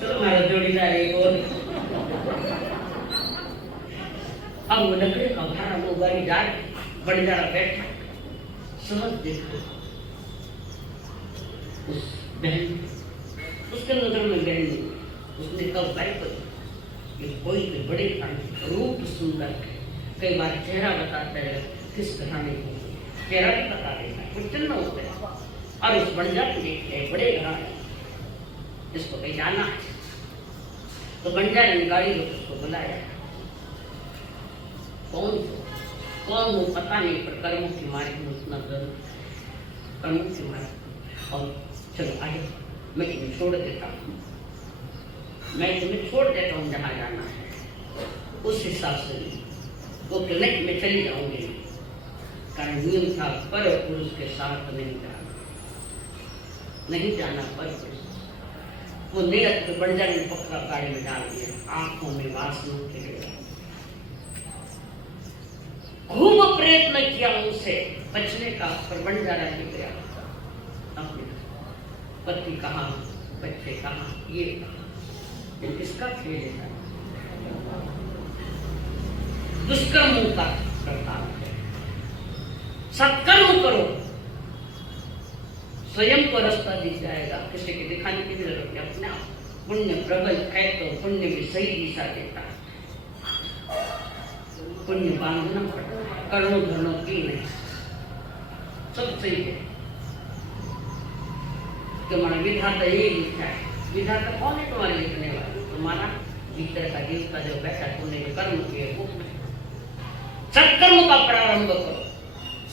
चलो हमारा जोड़ीदार एक और अब वो लकड़ी का भाड़ा वो गाड़ी जा बंजारा बैठा समझ देखा उस बहन उसके नजर में गहरी उसने कब बाइक ये कोई भी बड़े रूप सुंदर कई बार चेहरा बताता है किस घराने को चेहरा भी बता देता है कुछ चिन्ह होते हैं और उस बंजार को देखते हैं बड़े घराने जिसको कहीं जाना है तो बंजार ने गाड़ी को उसको बुलाया कौन वो पता नहीं पर कर्मों की मारे में उतना जरूर कर्मों की मारे और चलो आगे मैं तुम्हें छोड़ देता हूँ मैं तुम्हें छोड़ देता हूँ जहाँ जाना है उस हिसाब से वो क्लिनिक में चली जाऊंगी कारण नियम था पर पुरुष के साथ नहीं जाना पर पुरुष वो नियत के बंजर में पकड़ा गाड़ी में डाल दिया आंखों में वासना के गया खूब प्रयत्न किया उनसे बचने का पर बंजारा नहीं गया अपने पति कहाँ बच्चे कहाँ ये कहाँ किसका खेल है दुष्कर्मों का करता है सत्कर्म करो स्वयं को रास्ता दिख जाएगा किसी के दिखाने की जरूरत है अपने आप पुण्य प्रबल है तो पुण्य भी सही दिशा देता है पुण्य बांधना पड़ता है कर्णों धर्मों की नहीं सब सही है तुम्हारा विधाता यही लिखा है विधाता कौन है तुम्हारे लिखने वाला तुम्हारा भीतर का देवता जो बैठा तुमने जो कर्म किए वो सत्कर्म का प्रारंभ करो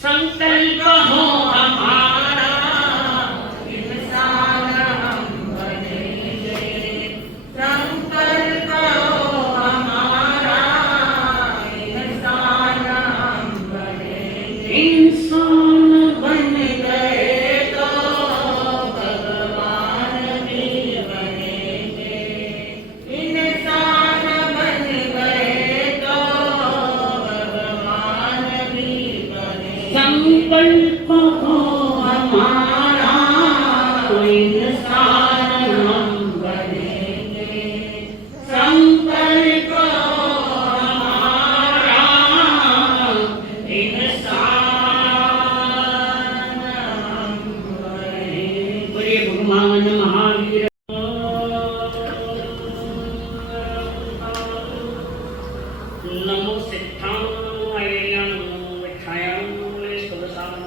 संकल्प हो हमारा इंसान हम बनेंगे संकल्प हो हमारा इंसान हम बनेंगे इंसान बन गए तो भगवान भी बनेंगे इंसान बन गए तो भगवान भी बनेंगे संकल्प हो हमारा इंसान हम बनेंगे संकल्प हो हमारा इंसान हम बनेंगे बोलिए भगवान महावीर नमो सिद्धाय नमो विठाय नमो सुदसाय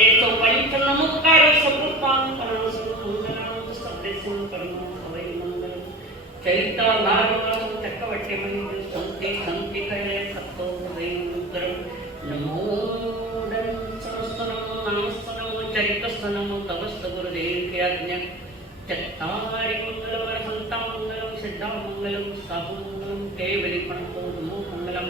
एक तो पंच नमोकार सपुपान परम सुंदरम सत्य परम अवै मंगल चैता भागवत चक्रवर्ती मंदिर संते संति करे सत्तो वै उत्तरम नमो दं सहस्रम नामस्तनम चरितस्तनम तवस्त गुरुदेव की आज्ञा चत्तारि मंगलवर संता मंगलम सिद्धा मंगलम साहु मंगलम केवली प्रणतो नमो मंगलम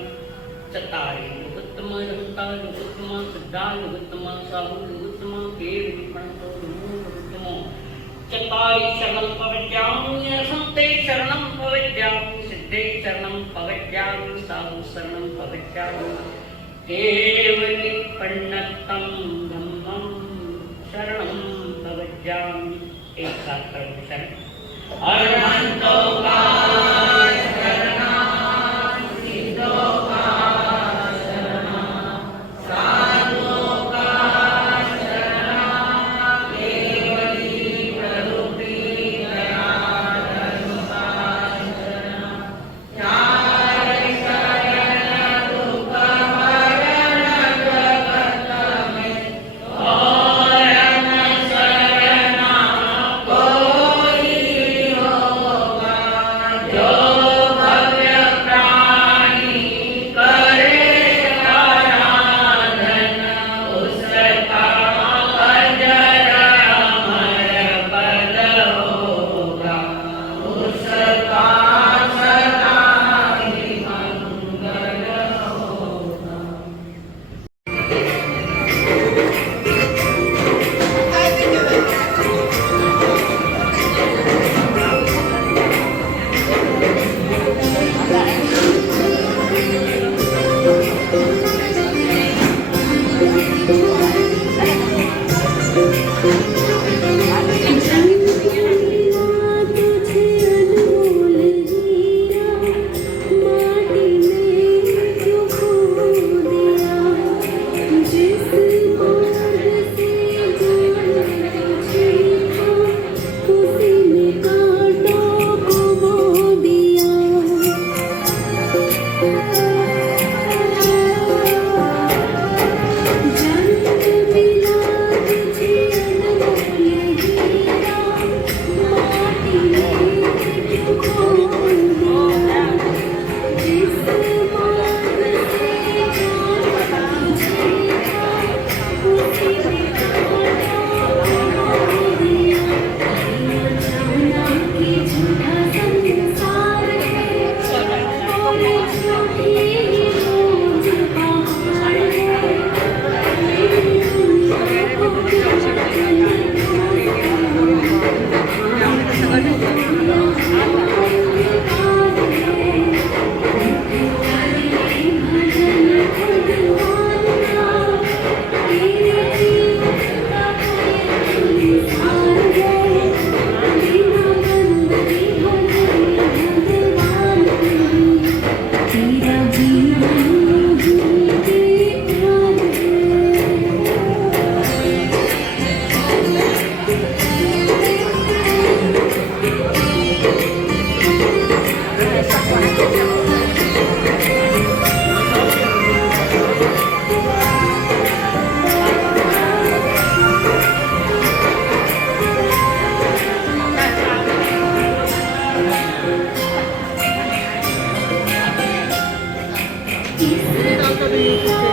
चत्तारि युगोत्तम दंता युगोत्तम सिद्धा युगोत्तम साहु युगोत्तम केवली प्रणतो नमो युगोत्तम चत्तारि शरणं पवज्यामि संते शरणं पवज्यामि सिद्धे शरणं पवज्यामि साहु शरणं पवज्यामि केवली प्रणतं ब्रह्मं शरणं पवज्यामि एक साथ करो शरण अनंतो का Oh आपका भी यूट्यूब